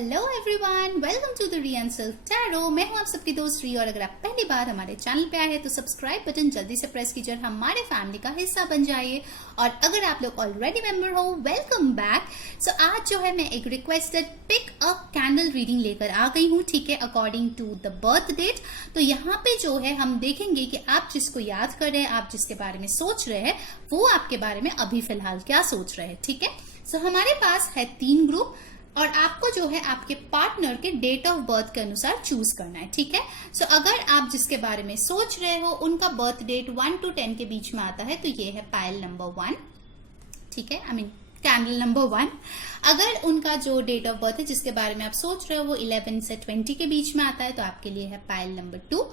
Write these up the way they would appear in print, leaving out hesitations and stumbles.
Hello everyone, welcome to the re and self tarot. मैं हूं आप सबकी दोस्त री, और अगर आप पहली बार हमारे चैनल पे आए हैं तो सब्सक्राइब बटन जल्दी से प्रेस कीजिए, हमारे फैमिली का हिस्सा बन जाइए। और अगर आप लोग ऑलरेडी मेंबर हो, वेलकम बैक। सो आज जो है मैं एक requested pick a candle reading लेकर आ गई हूँ, ठीक है, according to the birth date. तो यहाँ पे जो है हम देखेंगे कि आप जिसको याद कर रहे हैं, आप जिसके बारे में सोच रहे हैं, वो आपके बारे में अभी फिलहाल क्या सोच रहे हैं, ठीक है। सो हमारे पास है 3 ग्रुप, और आपको जो है आपके पार्टनर के डेट ऑफ बर्थ के अनुसार चूज करना है, ठीक है। सो अगर आप जिसके बारे में सोच रहे हो उनका बर्थ डेट 1 to 10 के बीच में आता है तो ये है पायल नंबर 1, ठीक है, कैंडल नंबर 1। अगर उनका जो डेट ऑफ बर्थ है जिसके बारे में आप सोच रहे हो वो 11 से 20 के बीच में आता है तो आपके लिए है पायल नंबर 2।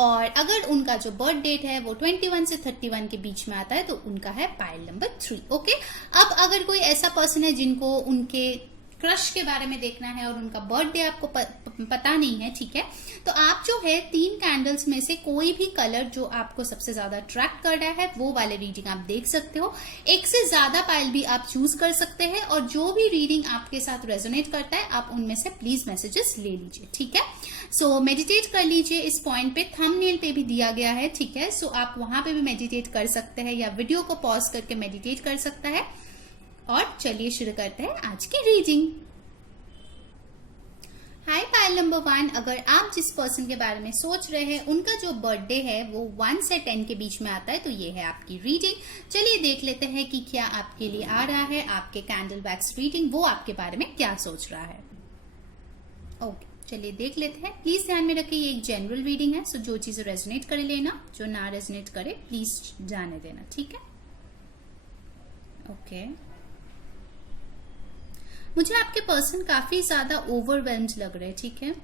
और अगर उनका जो बर्थ डेट है वो 21 से 31 के बीच में आता है तो उनका है पायल नंबर 3। ओके, अब अगर कोई ऐसा पर्सन है जिनको उनके क्रश के बारे में देखना है और उनका बर्थडे आपको पता नहीं है, ठीक है, तो आप जो है 3 कैंडल्स में से कोई भी कलर जो आपको सबसे ज्यादा अट्रैक्ट कर रहा है वो वाले रीडिंग आप देख सकते हो। एक से ज्यादा पायल भी आप चूज कर सकते हैं, और जो भी रीडिंग आपके साथ रेजोनेट करता है आप उनमें से प्लीज मैसेजेस ले लीजिए, ठीक है। सो मेडिटेट कर लीजिए, इस पॉइंट पे थंबनेल पे भी दिया गया है, ठीक है। सो आप वहां पे भी मेडिटेट कर सकते हैं या वीडियो को पॉज करके मेडिटेट कर सकता है। और चलिए शुरू करते हैं आज की रीडिंग। हाय पायल नंबर 1, अगर आप जिस पर्सन के बारे में सोच रहे हैं उनका जो बर्थडे है वो 1 से 10 के बीच में आता है तो ये है आपकी रीडिंग। चलिए देख लेते हैं कि क्या आपके लिए आ रहा है आपके कैंडल वैक्स रीडिंग, वो आपके बारे में क्या सोच रहा है। ओके, चलिए देख लेते हैं। प्लीज ध्यान में रखिए ये एक जनरल रीडिंग है, सो जो चीजें रेजोनेट करे लेना, जो ना रेजोनेट करे प्लीज जाने देना, ठीक है। ओके, मुझे आपके पर्सन काफी ज्यादा ओवरवेल्म्ड लग रहे हैं, ठीक है।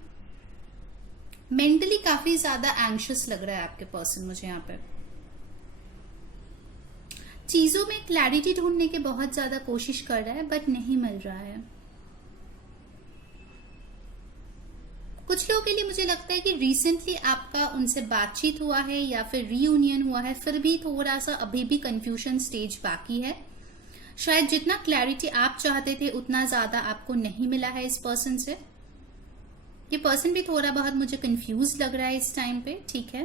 मेंटली काफी ज्यादा एंग्शियस लग रहा है आपके पर्सन मुझे यहाँ पे। चीजों में क्लैरिटी ढूंढने की बहुत ज्यादा कोशिश कर रहा है बट नहीं मिल रहा है। कुछ लोगों के लिए मुझे लगता है कि रिसेंटली आपका उनसे बातचीत हुआ है या फिर रीयूनियन हुआ है, फिर भी थोड़ा सा अभी भी कंफ्यूजन स्टेज बाकी है। शायद जितना क्लैरिटी आप चाहते थे उतना ज्यादा आपको नहीं मिला है इस पर्सन से। ये पर्सन भी थोड़ा बहुत मुझे कंफ्यूज लग रहा है इस टाइम पे, ठीक है।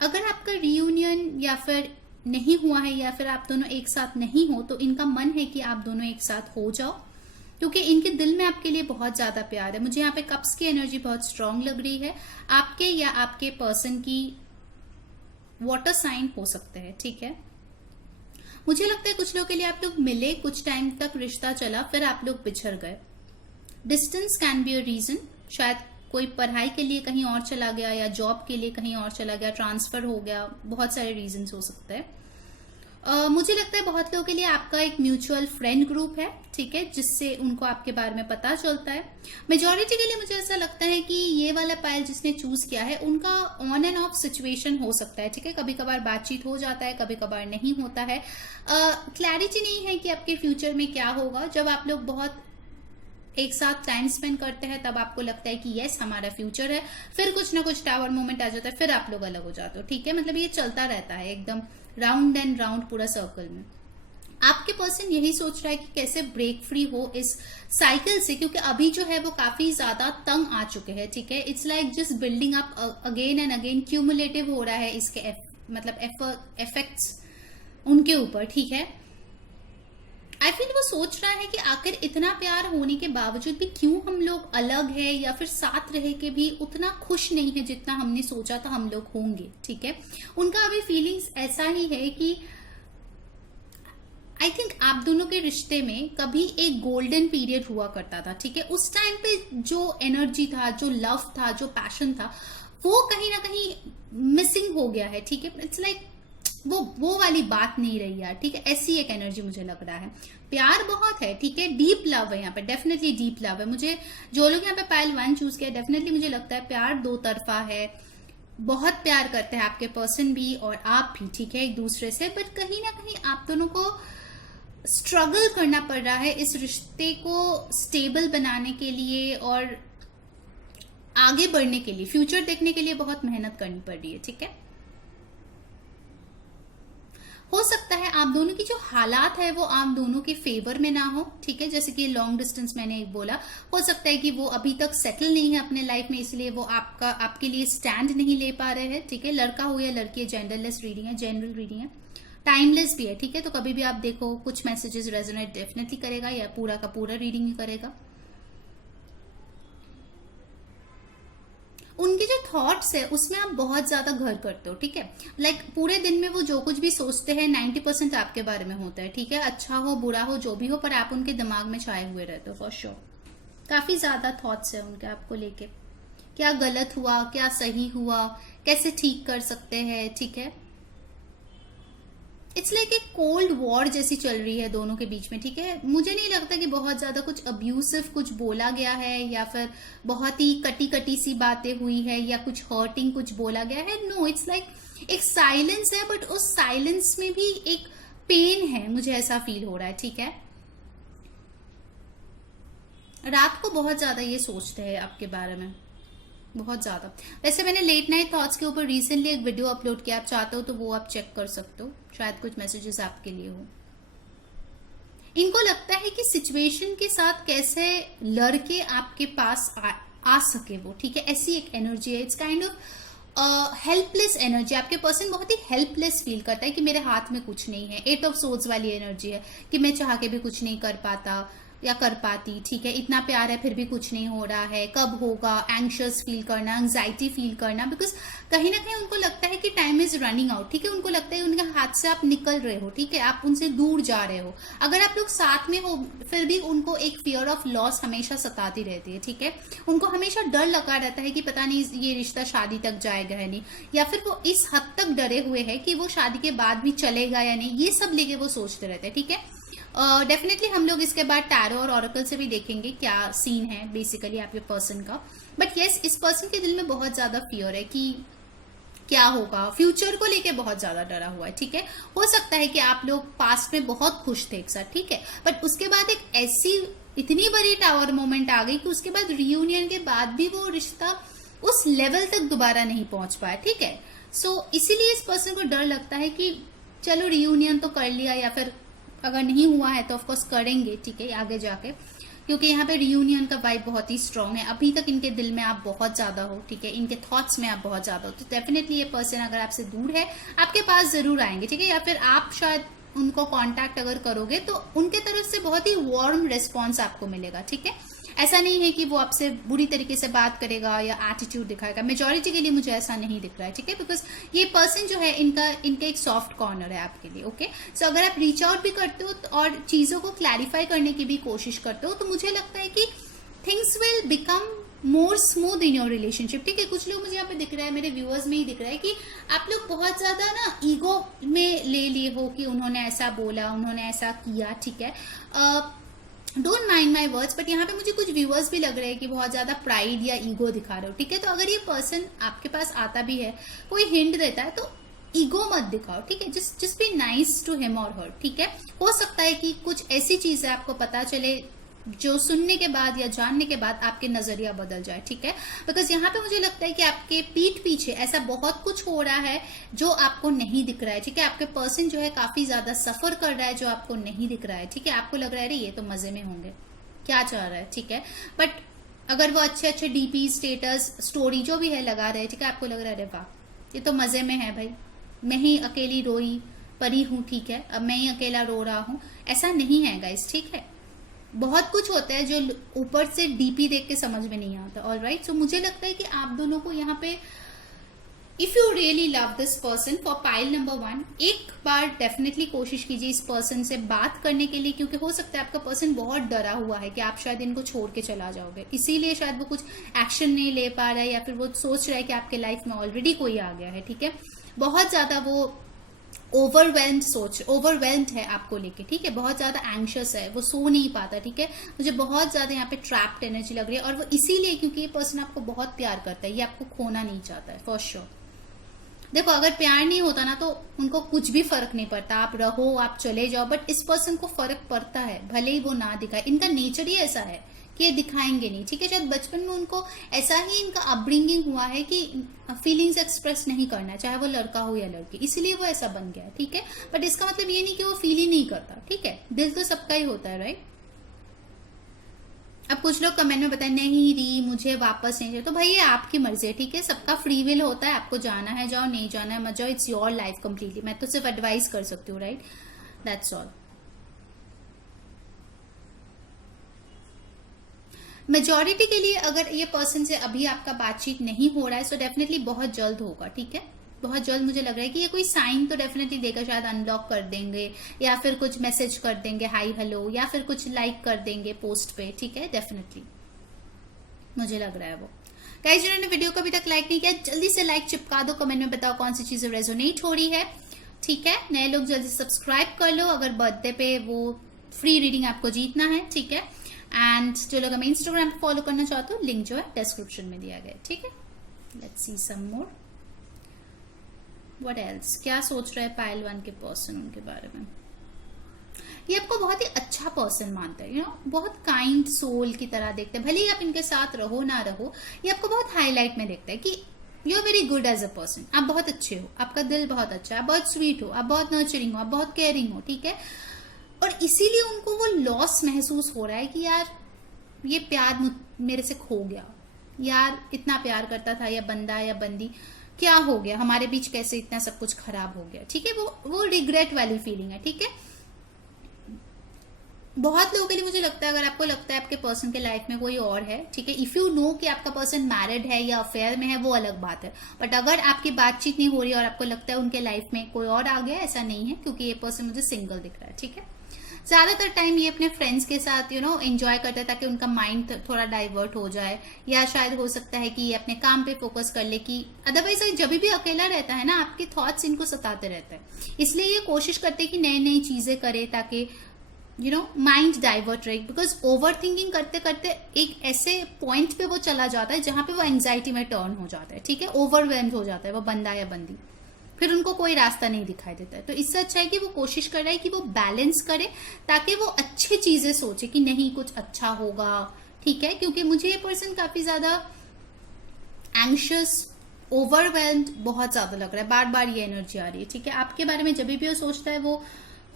अगर आपका रीयूनियन या फिर नहीं हुआ है या फिर आप दोनों एक साथ नहीं हो तो इनका मन है कि आप दोनों एक साथ हो जाओ, क्योंकि इनके दिल में आपके लिए बहुत ज्यादा प्यार है। मुझे यहाँ पे कप्स की एनर्जी बहुत स्ट्रांग लग रही है। आपके या आपके पर्सन की वाटर साइन हो सकते हैं, ठीक है। मुझे लगता है कुछ लोगों के लिए आप लोग मिले, कुछ टाइम तक रिश्ता चला, फिर आप लोग बिछड़ गए। Distance can be a reason, शायद कोई पढ़ाई के लिए कहीं और चला गया या जॉब के लिए कहीं और चला गया, ट्रांसफर हो गया, बहुत सारे रीजन हो सकते हैं। मुझे लगता है बहुत लोगों के लिए आपका एक म्यूचुअल फ्रेंड ग्रुप है, ठीक है, जिससे उनको आपके बारे में पता चलता है। मेजॉरिटी के लिए मुझे ऐसा लगता है कि ये वाला पायल जिसने चूज किया है उनका ऑन एंड ऑफ सिचुएशन हो सकता है, ठीक है। कभी कभार बातचीत हो जाता है, कभी कभार नहीं होता है। क्लैरिटी नहीं है कि आपके फ्यूचर में क्या होगा। जब आप लोग बहुत एक साथ टाइम स्पेंड करते हैं तब आपको लगता है कि यस हमारा फ्यूचर है, फिर कुछ ना कुछ टावर मोमेंट आ जाता है, फिर आप लोग अलग हो जाते हो, ठीक है। मतलब ये चलता रहता है एकदम राउंड एंड राउंड पूरा सर्कल में। आपके पर्सन यही सोच रहा है कि कैसे ब्रेक फ्री हो इस साइकिल से, क्योंकि अभी जो है वो काफी ज्यादा तंग आ चुके हैं, ठीक है। It's like just building up again and again, cumulative हो रहा है इसके मतलब इफेक्ट्स उनके ऊपर, ठीक है। आई फील वो सोच रहा है कि आखिर इतना प्यार होने के बावजूद भी क्यों हम लोग अलग है, या फिर साथ रह के भी उतना खुश नहीं है जितना हमने सोचा था हम लोग होंगे, ठीक है। उनका अभी फीलिंग्स ऐसा ही है कि आई थिंक आप दोनों के रिश्ते में कभी एक गोल्डन पीरियड हुआ करता था, ठीक है। उस टाइम पे जो एनर्जी था, जो लव था, जो पैशन था, वो कहीं ना कहीं मिसिंग हो गया है, ठीक है। इट्स लाइक वो वाली बात नहीं रही यार, ठीक है। ऐसी एक एनर्जी मुझे लग रहा है। प्यार बहुत है, ठीक है, डीप लव है यहाँ पे, डेफिनेटली डीप लव है। मुझे जो लोग यहाँ पे पायल 1 चूज किया, डेफिनेटली मुझे लगता है प्यार 2 तरफा है। बहुत प्यार करते हैं आपके पर्सन भी और आप भी, ठीक है, एक दूसरे से। बट कहीं ना कहीं आप दोनों को स्ट्रगल करना पड़ रहा है इस रिश्ते को स्टेबल बनाने के लिए और आगे बढ़ने के लिए, फ्यूचर देखने के लिए बहुत मेहनत करनी पड़ रही है, ठीक है। हो सकता है आप दोनों की जो हालात है वो आप दोनों के फेवर में ना हो, ठीक है। जैसे कि लॉन्ग डिस्टेंस मैंने एक बोला, हो सकता है कि वो अभी तक सेटल नहीं है अपने लाइफ में, इसलिए वो आपके लिए स्टैंड नहीं ले पा रहे हैं, ठीक है। लड़का हो या लड़की, जेंडरलेस रीडिंग है, जनरल रीडिंग है, टाइमलेस भी है, ठीक है। तो कभी भी आप देखो कुछ मैसेजेस रेजोनेट डेफिनेटली करेगा या पूरा का पूरा रीडिंग ही करेगा। उनके जो थॉट्स है उसमें आप बहुत ज्यादा घर करते हो, ठीक है। लाइक पूरे दिन में वो जो कुछ भी सोचते हैं 90% आपके बारे में होता है, ठीक है। अच्छा हो बुरा हो जो भी हो, पर आप उनके दिमाग में छाए हुए रहते हो फॉर श्योर। काफी ज्यादा थॉट्स है उनके आपको लेके, क्या गलत हुआ, क्या सही हुआ, कैसे ठीक कर सकते हैं, ठीक है। इट्स लाइक एक कोल्ड वॉर जैसी चल रही है दोनों के बीच में, ठीक है। मुझे नहीं लगता कि बहुत ज्यादा कुछ अब्यूसिव कुछ बोला गया है या फिर बहुत ही कटी कटी सी बातें हुई है या कुछ हर्टिंग कुछ बोला गया है। नो, इट्स लाइक एक साइलेंस है, बट उस साइलेंस में भी एक पेन है, मुझे ऐसा फील हो रहा है, ठीक है। रात को बहुत ज्यादा ये सोचते हैं आपके बारे में, बहुत ज्यादा। वैसे मैंने लेट नाइट थॉट्स के ऊपर रिसेंटली एक वीडियो अपलोड किया, आप चाहते हो तो वो आप चेक कर सकते हो, शायद कुछ मैसेजेस आपके लिए हो। इनको लगता है कि सिचुएशन के साथ कैसे लड़के आपके पास आ सके वो, ठीक है। ऐसी एक एनर्जी है, it's kind of helpless energy. आपके पर्सन बहुत ही हेल्पलेस फील करता है कि मेरे हाथ में कुछ नहीं है। 8 ऑफ सोर्ड्स वाली एनर्जी है कि मैं चाह के भी कुछ नहीं कर पाता या कर पाती, ठीक है। इतना प्यार है फिर भी कुछ नहीं हो रहा है, कब होगा, एंग्शियस फील करना, एंग्जाइटी फील करना, बिकॉज कहीं ना कहीं उनको लगता है कि टाइम इज रनिंग आउट, ठीक है। उनको लगता है उनके हाथ से आप निकल रहे हो, ठीक है, आप उनसे दूर जा रहे हो। अगर आप लोग साथ में हो फिर भी उनको एक फियर ऑफ लॉस हमेशा सताती रहती है, ठीक है। उनको हमेशा डर लगा रहता है कि पता नहीं ये रिश्ता शादी तक जाएगा या नहीं, या फिर वो इस हद तक डरे हुए है कि वो शादी के बाद भी चलेगा या नहीं, ये सब लेके वो सोचते रहते हैं, ठीक है। डेफिनेटली हम लोग इसके बाद टैरो और ऑरेकल से भी देखेंगे क्या सीन है बेसिकली आपके पर्सन का। बट यस, इस पर्सन के दिल में बहुत ज्यादा फियर है कि क्या होगा, फ्यूचर को लेके बहुत ज्यादा डरा हुआ है, ठीक है। हो सकता है कि आप लोग पास्ट में बहुत खुश थे एक साथ, ठीक है, बट उसके बाद एक ऐसी इतनी बड़ी टावर मोमेंट आ गई कि उसके बाद रियूनियन के बाद भी वो रिश्ता उस लेवल तक दोबारा नहीं पहुंच पाया, ठीक है। सो इसीलिए इस पर्सन को डर लगता है कि चलो रियूनियन तो कर लिया, या फिर अगर नहीं हुआ है तो ऑफकोर्स करेंगे, ठीक है, आगे जाके, क्योंकि यहाँ पे रियूनियन का वाइब बहुत ही स्ट्रांग है। अभी तक इनके दिल में आप बहुत ज्यादा हो, ठीक है, इनके थॉट्स में आप बहुत ज्यादा हो, तो डेफिनेटली ये पर्सन अगर आपसे दूर है आपके पास जरूर आएंगे, ठीक है। या फिर आप शायद उनको कांटेक्ट अगर करोगे तो उनके तरफ से बहुत ही वार्म रिस्पॉन्स आपको मिलेगा, ठीक है। ऐसा नहीं है कि वो आपसे बुरी तरीके से बात करेगा या एटीट्यूड दिखाएगा, मेजोरिटी के लिए मुझे ऐसा नहीं दिख रहा है, ठीक है। बिकॉज ये पर्सन जो है इनका एक सॉफ्ट कॉर्नर है आपके लिए, ओके। सो अगर आप रीच आउट भी करते हो और चीजों को क्लैरिफाई करने की भी कोशिश करते हो तो मुझे लगता है कि things will become more smooth in your relationship, ठीक है। कुछ लोग मुझे यहाँ पे दिख रहा है, मेरे व्यूअर्स में ही दिख रहा है कि आप लोग बहुत ज्यादा ना ईगो में ले लिए हो कि उन्होंने ऐसा बोला, उन्होंने ऐसा किया, ठीक है। Don't mind my words, but यहाँ पे मुझे कुछ व्यूअर्स भी लग रहे हैं कि बहुत ज्यादा प्राइड या ईगो दिखा रहे हो, ठीक है। तो अगर ये पर्सन आपके पास आता भी है, कोई हिंट देता है, तो ईगो मत दिखाओ, ठीक है। Just be nice to him और हर, ठीक है। हो सकता है कि कुछ ऐसी चीजें आपको पता चले जो सुनने के बाद या जानने के बाद आपके नजरिया बदल जाए, ठीक है। बिकॉज यहाँ पे मुझे लगता है कि आपके पीठ पीछे ऐसा बहुत कुछ हो रहा है जो आपको नहीं दिख रहा है, ठीक है। आपके पर्सन जो है काफी ज्यादा सफर कर रहा है जो आपको नहीं दिख रहा है, ठीक है। आपको लग रहा है ये तो मजे में होंगे, क्या चाह रहा है, ठीक है। बट अगर वो अच्छे अच्छे डीपी स्टेटस स्टोरी जो भी है लगा रहे हैं, ठीक है, आपको लग रहा है अरे वाह ये तो मजे में है भाई, मैं ही अकेली रोई परी हूं, ठीक है, अब मैं ही अकेला रो रहा हूं। ऐसा नहीं है गाइस, ठीक है। बहुत कुछ होता है जो ऊपर से डीपी देख के समझ में नहीं आता, ऑलराइट। सो मुझे लगता है कि आप दोनों को यहाँ पे if you really love this person for pile number 1, एक बार डेफिनेटली कोशिश कीजिए इस पर्सन से बात करने के लिए, क्योंकि हो सकता है आपका पर्सन बहुत डरा हुआ है कि आप शायद इनको छोड़ के चला जाओगे, इसीलिए शायद वो कुछ एक्शन नहीं ले पा रहा है, या फिर वो सोच रहा है कि आपके लाइफ में ऑलरेडी कोई आ गया है, ठीक है। बहुत ज्यादा वो ओवरवेल्म्ड है आपको लेके, ठीक है। बहुत ज्यादा एंग्शियस है, वो सो नहीं पाता, ठीक है। मुझे बहुत ज्यादा यहाँ पे ट्रैप्ड एनर्जी लग रही है, और वो इसीलिए क्योंकि ये पर्सन आपको बहुत प्यार करता है, ये आपको खोना नहीं चाहता है फॉर श्योर। देखो अगर प्यार नहीं होता ना तो उनको कुछ भी फर्क नहीं पड़ता, आप रहो आप चले जाओ, बट इस पर्सन को फर्क पड़ता है, भले ही वो ना दिखाए। इनका नेचर ही ऐसा है कि ये दिखाएंगे नहीं, ठीक है। शायद बचपन में उनको ऐसा ही इनका अपब्रिंगिंग हुआ है कि फीलिंग्स एक्सप्रेस नहीं करना, चाहे वो लड़का हो या लड़की, इसलिए वो ऐसा बन गया है, ठीक है। बट इसका मतलब ये नहीं कि वो फील ही नहीं करता, ठीक है। दिल तो सबका ही होता है, राइट। अब कुछ लोग कमेंट में बताएं नहीं री मुझे वापस नहीं चाहिए, तो भाई ये आपकी मर्जी है, ठीक है। सबका फ्री विल होता है, आपको जाना है जाओ, नहीं जाना है मत जाओ, इट्स योर लाइफ कंप्लीटली। मैं तो सिर्फ एडवाइस कर सकती हूँ, राइट, दैट्स ऑल। मेजॉरिटी के लिए अगर ये पर्सन से अभी आपका बातचीत नहीं हो रहा है सो डेफिनेटली बहुत जल्द होगा, ठीक है। बहुत जल्द मुझे लग रहा है कि ये कोई साइन तो डेफिनेटली देगा, शायद अनब्लॉक कर देंगे या फिर कुछ मैसेज कर देंगे हाई हेलो, या फिर कुछ लाइक कर देंगे पोस्ट पे, ठीक है। डेफिनेटली मुझे लग रहा है वो। गाइस जिन्होंने वीडियो को अभी तक लाइक नहीं किया जल्दी से लाइक चिपका दो, कमेंट में बताओ कौन सी चीजें रेजोनेट हो रही है, ठीक है। नए लोग जल्दी सब्सक्राइब कर लो अगर बर्थडे पे वो फ्री रीडिंग आपको जीतना है, ठीक है। एंड जो लोग हमें इंस्टाग्राम पे फॉलो करना चाहते हो लिंक जो है डिस्क्रिप्शन में दिया गया है, ठीक है। Let's see some more what else. क्या सोच रहे हैं पायल 1 के पर्सन उनके बारे में। ये आपको बहुत ही अच्छा पर्सन मानते हैं, यू नो, बहुत काइंड सोल की तरह देखते हैं, भले ही आप इनके साथ रहो ना रहो, ये आपको बहुत हाईलाइट में देखता है कि you are very good as a person, आप बहुत अच्छे हो, आपका दिल बहुत अच्छा है, आप बहुत स्वीट हो, आप बहुत नर्चरिंग हो, आप बहुत केयरिंग हो, ठीक है। और इसीलिए उनको वो लॉस महसूस हो रहा है कि यार ये प्यार मेरे से खो गया, यार इतना प्यार करता था या बंदा या बंदी, क्या हो गया हमारे बीच, कैसे इतना सब कुछ खराब हो गया, ठीक है। वो रिग्रेट वाली फीलिंग है, ठीक है। बहुत लोगों के लिए मुझे लगता है अगर आपको लगता है आपके पर्सन के लाइफ में कोई और है, ठीक है, इफ यू नो कि आपका पर्सन मैरिड है या अफेयर में है वो अलग बात है, बट अगर आपकी बातचीत नहीं हो रही और आपको लगता है उनके लाइफ में कोई और आ गया, ऐसा नहीं है, क्योंकि ये पर्सन मुझे सिंगल दिख रहा है, ठीक है। ज्यादातर टाइम ये अपने फ्रेंड्स के साथ यू नो एंजॉय करता है ताकि उनका माइंड थोड़ा डाइवर्ट हो जाए, या शायद हो सकता है कि ये अपने काम पे फोकस कर ले, कि अदरवाइज जब भी अकेला रहता है ना आपके थॉट्स इनको सताते रहते हैं, इसलिए ये कोशिश करते हैं कि नई नई चीजें करे ताकि यू नो माइंड डाइवर्ट रहे, बिकॉज ओवर थिंकिंग करते करते एक ऐसे पॉइंट पे वो चला जाता है जहां पे वो एंग्जाइटी में टर्न हो जाता है, ठीक है, ओवरवेल्म्ड हो जाता है वो बंदा या बंदी, फिर उनको कोई रास्ता नहीं दिखाई देता है। तो इससे अच्छा है कि वो कोशिश कर रहा है कि वो बैलेंस करे ताकि वो अच्छी चीजें सोचे कि नहीं कुछ अच्छा होगा, ठीक है। क्योंकि मुझे ये पर्सन काफी ज्यादा एंग्शियस ओवरवेल्म्ड बहुत ज्यादा लग रहा है, बार बार ये एनर्जी आ रही है, ठीक है। आपके बारे में जब भी वो सोचता है वो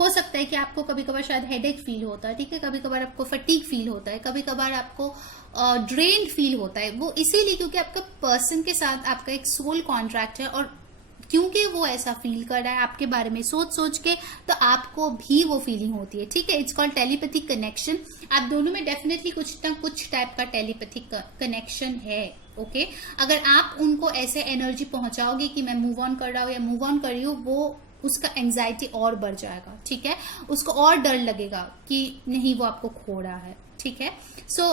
हो सकता है कि आपको कभी कभार शायद हेडेक फील होता है, ठीक है, कभी कभार आपको फटीग फील होता है, कभी कभार आपको ड्रेन्ड फील होता है, वो इसीलिए क्योंकि आपका पर्सन के साथ आपका एक सोल कॉन्ट्रैक्ट है, और क्योंकि वो ऐसा फील कर रहा है आपके बारे में सोच सोच के, तो आपको भी वो फीलिंग होती है, ठीक है। It's called telepathic connection. आप दोनों में डेफिनेटली कुछ ना कुछ टाइप का टेलीपैथिक कनेक्शन है, ओके। अगर आप उनको ऐसे एनर्जी पहुंचाओगे कि मैं मूव ऑन कर रहा हूँ या मूव ऑन कर रही हूँ, वो उसका एंजाइटी और बढ़ जाएगा, ठीक है, उसको और डर लगेगा कि नहीं वो आपको खो रहा है, ठीक है। सो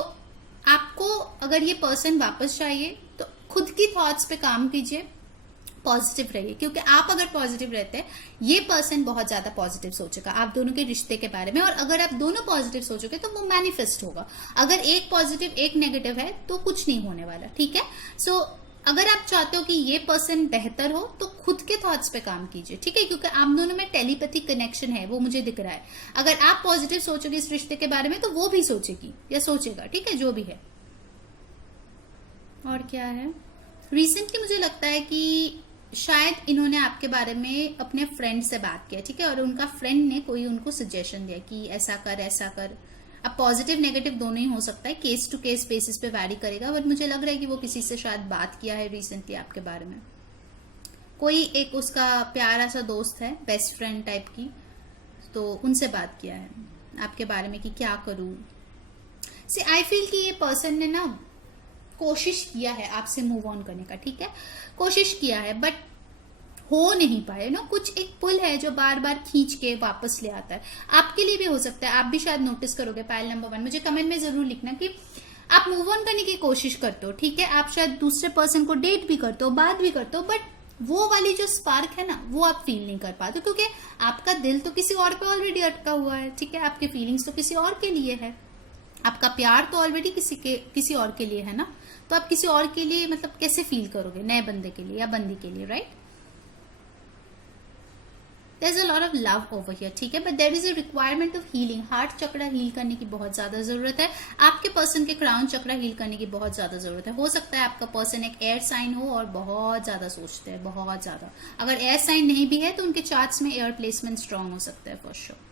आपको अगर ये पर्सन वापस चाहिए तो खुद की थॉट्स पे काम कीजिए, पॉजिटिव रहिए, क्योंकि आप अगर पॉजिटिव रहते हैं ये पर्सन बहुत ज्यादा पॉजिटिव सोचेगा आप दोनों के रिश्ते के बारे में, और अगर आप दोनों पॉजिटिव सोचोगे तो वो मैनिफेस्ट होगा। अगर एक पॉजिटिव एक नेगेटिव है तो कुछ नहीं होने वाला, ठीक है। सो अगर आप चाहते हो कि ये पर्सन बेहतर हो तो खुद के थॉट्स पे काम कीजिए, ठीक है, क्योंकि आप दोनों में टेलीपैथिक कनेक्शन है, वो मुझे दिख रहा है। अगर आप पॉजिटिव सोचोगे इस रिश्ते के बारे में तो वो भी सोचेगी या सोचेगा, ठीक है, जो भी है। और क्या है, रिसेंटली मुझे लगता है कि शायद इन्होंने आपके बारे में अपने फ्रेंड से बात किया, ठीक है, और उनका फ्रेंड ने कोई उनको सजेशन दिया कि ऐसा कर ऐसा कर। अब पॉजिटिव नेगेटिव दोनों ही हो सकता है, केस टू केस बेसिस पे वैरी करेगा, बट मुझे लग रहा है कि वो किसी से शायद बात किया है रिसेंटली आपके बारे में। कोई एक उसका प्यारा सा दोस्त है, बेस्ट फ्रेंड टाइप की, तो उनसे बात किया है आपके बारे में कि क्या करूं। सी आई फील कि ये पर्सन ने ना कोशिश किया है आपसे मूव ऑन करने का, ठीक है, कोशिश किया है बट हो नहीं पाए ना, कुछ एक पुल है जो बार बार खींच के वापस ले आता है। आपके लिए भी हो सकता है, आप भी शायद नोटिस करोगे। पायल नंबर 1 मुझे कमेंट में जरूर लिखना कि आप मूव ऑन करने की कोशिश करते हो, ठीक है, आप शायद दूसरे पर्सन को डेट भी करते हो, बात भी करते हो, बट वो वाली जो स्पार्क है ना वो आप फील नहीं कर पाते, क्योंकि आपका दिल तो किसी और पे ऑलरेडी अटका हुआ है, ठीक है, आपकी फीलिंग्स तो किसी और के लिए है, आपका प्यार तो ऑलरेडी किसी और के लिए है ना, तो आप किसी और के लिए मतलब कैसे फील करोगे, नए बंदे के लिए या बंदी के लिए, right. There's a lot of love over here, ठीक है, but there is a requirement of healing. Heart चक्र हील करने की बहुत ज्यादा जरूरत है. आपके पर्सन के क्राउन चक्र हील करने की बहुत ज्यादा जरूरत है. हो सकता है आपका पर्सन एक एयर साइन हो और बहुत ज्यादा सोचते हैं, बहुत ज्यादा. अगर एयर साइन नहीं भी है तो उनके चार्ट्स में एयर प्लेसमेंट स्ट्रांग हो सकता है फॉर श्योर.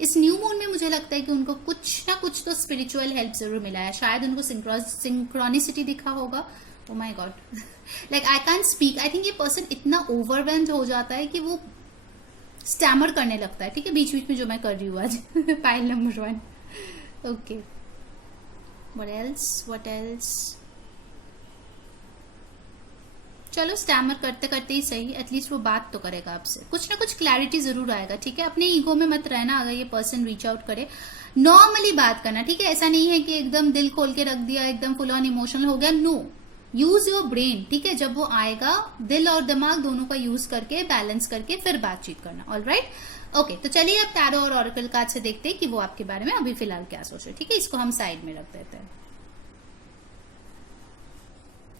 इस न्यू मून में मुझे लगता है कि उनको कुछ ना कुछ तो स्पिरिचुअल हेल्प जरूर मिला है. शायद उनको सिंक्रोनिसिटी दिखा होगा. Oh my God, like I can speak. I think ये पर्सन इतना ओवरवेल्म्ड हो जाता है कि वो स्टैमर करने लगता है. ठीक है, बीच बीच में जो मैं कर रही हूँ आज. Pile number 1. Okay, what else. चलो, स्टैमर करते करते ही सही, एटलीस्ट वो बात तो करेगा आपसे. कुछ ना कुछ क्लैरिटी जरूर आएगा. ठीक है, अपने ईगो में मत रहना. अगर ये पर्सन रीच आउट करे, नॉर्मली बात करना. ठीक है, ऐसा नहीं है कि एकदम दिल खोल के रख दिया, एकदम फुल ऑन इमोशनल हो गया. No, use your brain. ठीक है, जब वो आएगा, दिल और दिमाग दोनों का यूज करके, बैलेंस करके फिर बातचीत करना. Alright, okay. तो चलिए अब टैरो और ऑरेकल कार्ड से देखते हैं कि वो आपके बारे में अभी फिलहाल क्या सोच रहे हैं. ठीक है, इसको हम साइड में रख देते हैं.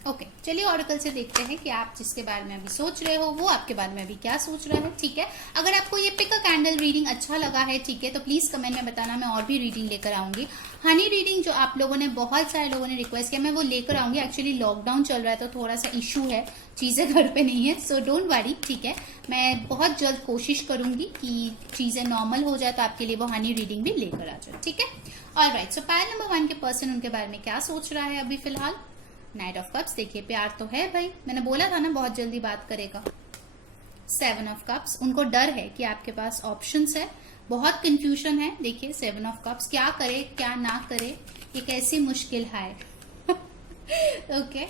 ओके, चलिए ऑरेकल से देखते हैं कि आप जिसके बारे में अभी सोच रहे हो वो आपके बारे में अभी क्या सोच रहा है. ठीक है, अगर आपको ये पिक अ कैंडल रीडिंग अच्छा लगा है, ठीक है, तो प्लीज कमेंट में बताना. मैं और भी रीडिंग लेकर आऊंगी. हनी रीडिंग जो आप लोगों ने, बहुत सारे लोगों ने रिक्वेस्ट किया, मैं वो लेकर आऊंगी. एक्चुअली लॉकडाउन चल रहा है तो थोड़ा सा इशू है, चीजें घर पे नहीं है. So don't worry. ठीक है, मैं बहुत जल्द कोशिश करूंगी कि चीजें नॉर्मल हो जाए तो आपके लिए वो हनी रीडिंग भी लेकर आ जाए. ठीक है, ऑलराइट. सो पायल नंबर 1 के पर्सन, उनके बारे में क्या सोच रहा है अभी फिलहाल. Night of cups. देखिए, प्यार तो है भाई, मैंने बोला था ना बहुत जल्दी बात करेगा. 7 ऑफ कप्स. उनको डर है कि आपके पास ऑप्शंस है, बहुत कंफ्यूजन है. देखिए, 7 ऑफ कप्स, क्या करे क्या ना करे, ये कैसी मुश्किल है. Okay,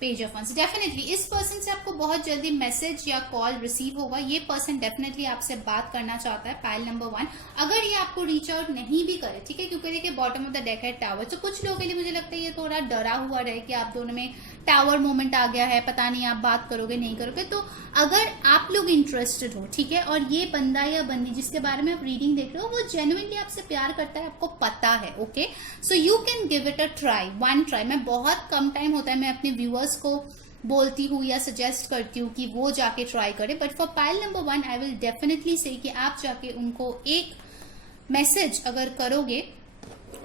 page of wands. Definitely इस पर्सन से आपको बहुत जल्दी मैसेज या कॉल रिसीव होगा. ये पर्सन डेफिनेटली आपसे बात करना चाहता है. पाइल नंबर 1, अगर ये आपको रीच आउट नहीं भी करे, ठीक है, क्योंकि देखिए बॉटम ऑफ द डेक है टावर. तो कुछ लोगों के लिए मुझे लगता है ये थोड़ा डरा हुआ रहे कि आप दोनों में टावर मोमेंट आ गया है, पता नहीं आप बात करोगे नहीं करोगे. तो अगर आप लोग इंटरेस्टेड हो, ठीक है, और ये बंदा या बंदी जिसके बारे में आप रीडिंग देख रहे हो वो जेन्युइनली आपसे प्यार करता है, आपको पता है. Okay, so you can give it a try, 1 try. मैं बहुत कम टाइम होता है मैं अपने व्यूअर्स को बोलती हूँ या सजेस्ट करती हूँ कि वो जाके ट्राई करे. But for pile number 1 I will definitely से कि आप जाके उनको एक मैसेज अगर करोगे,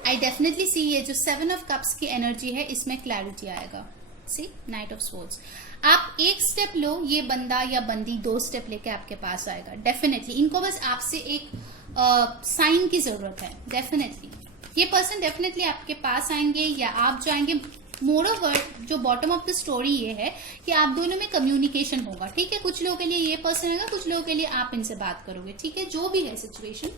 आई डेफिनेटली सी ये जो 7 ऑफ कप्स की एनर्जी है इसमें क्लैरिटी आएगा. सी, नाइट ऑफ स्वॉर्ड्स. आप एक स्टेप लो, ये बंदा या बंदी 2 स्टेप लेके आपके पास आएगा. डेफिनेटली इनको बस आपसे एक साइन की जरूरत है. डेफिनेटली ये पर्सन डेफिनेटली आपके पास आएंगे या आप जाएंगे. मोर ओवर जो बॉटम ऑफ द स्टोरी ये है कि आप दोनों में कम्युनिकेशन होगा. ठीक है, कुछ लोगों के लिए ये पर्सन होगा, कुछ लोगों के लिए आप इनसे बात करोगे. ठीक है, जो भी है सिचुएशन,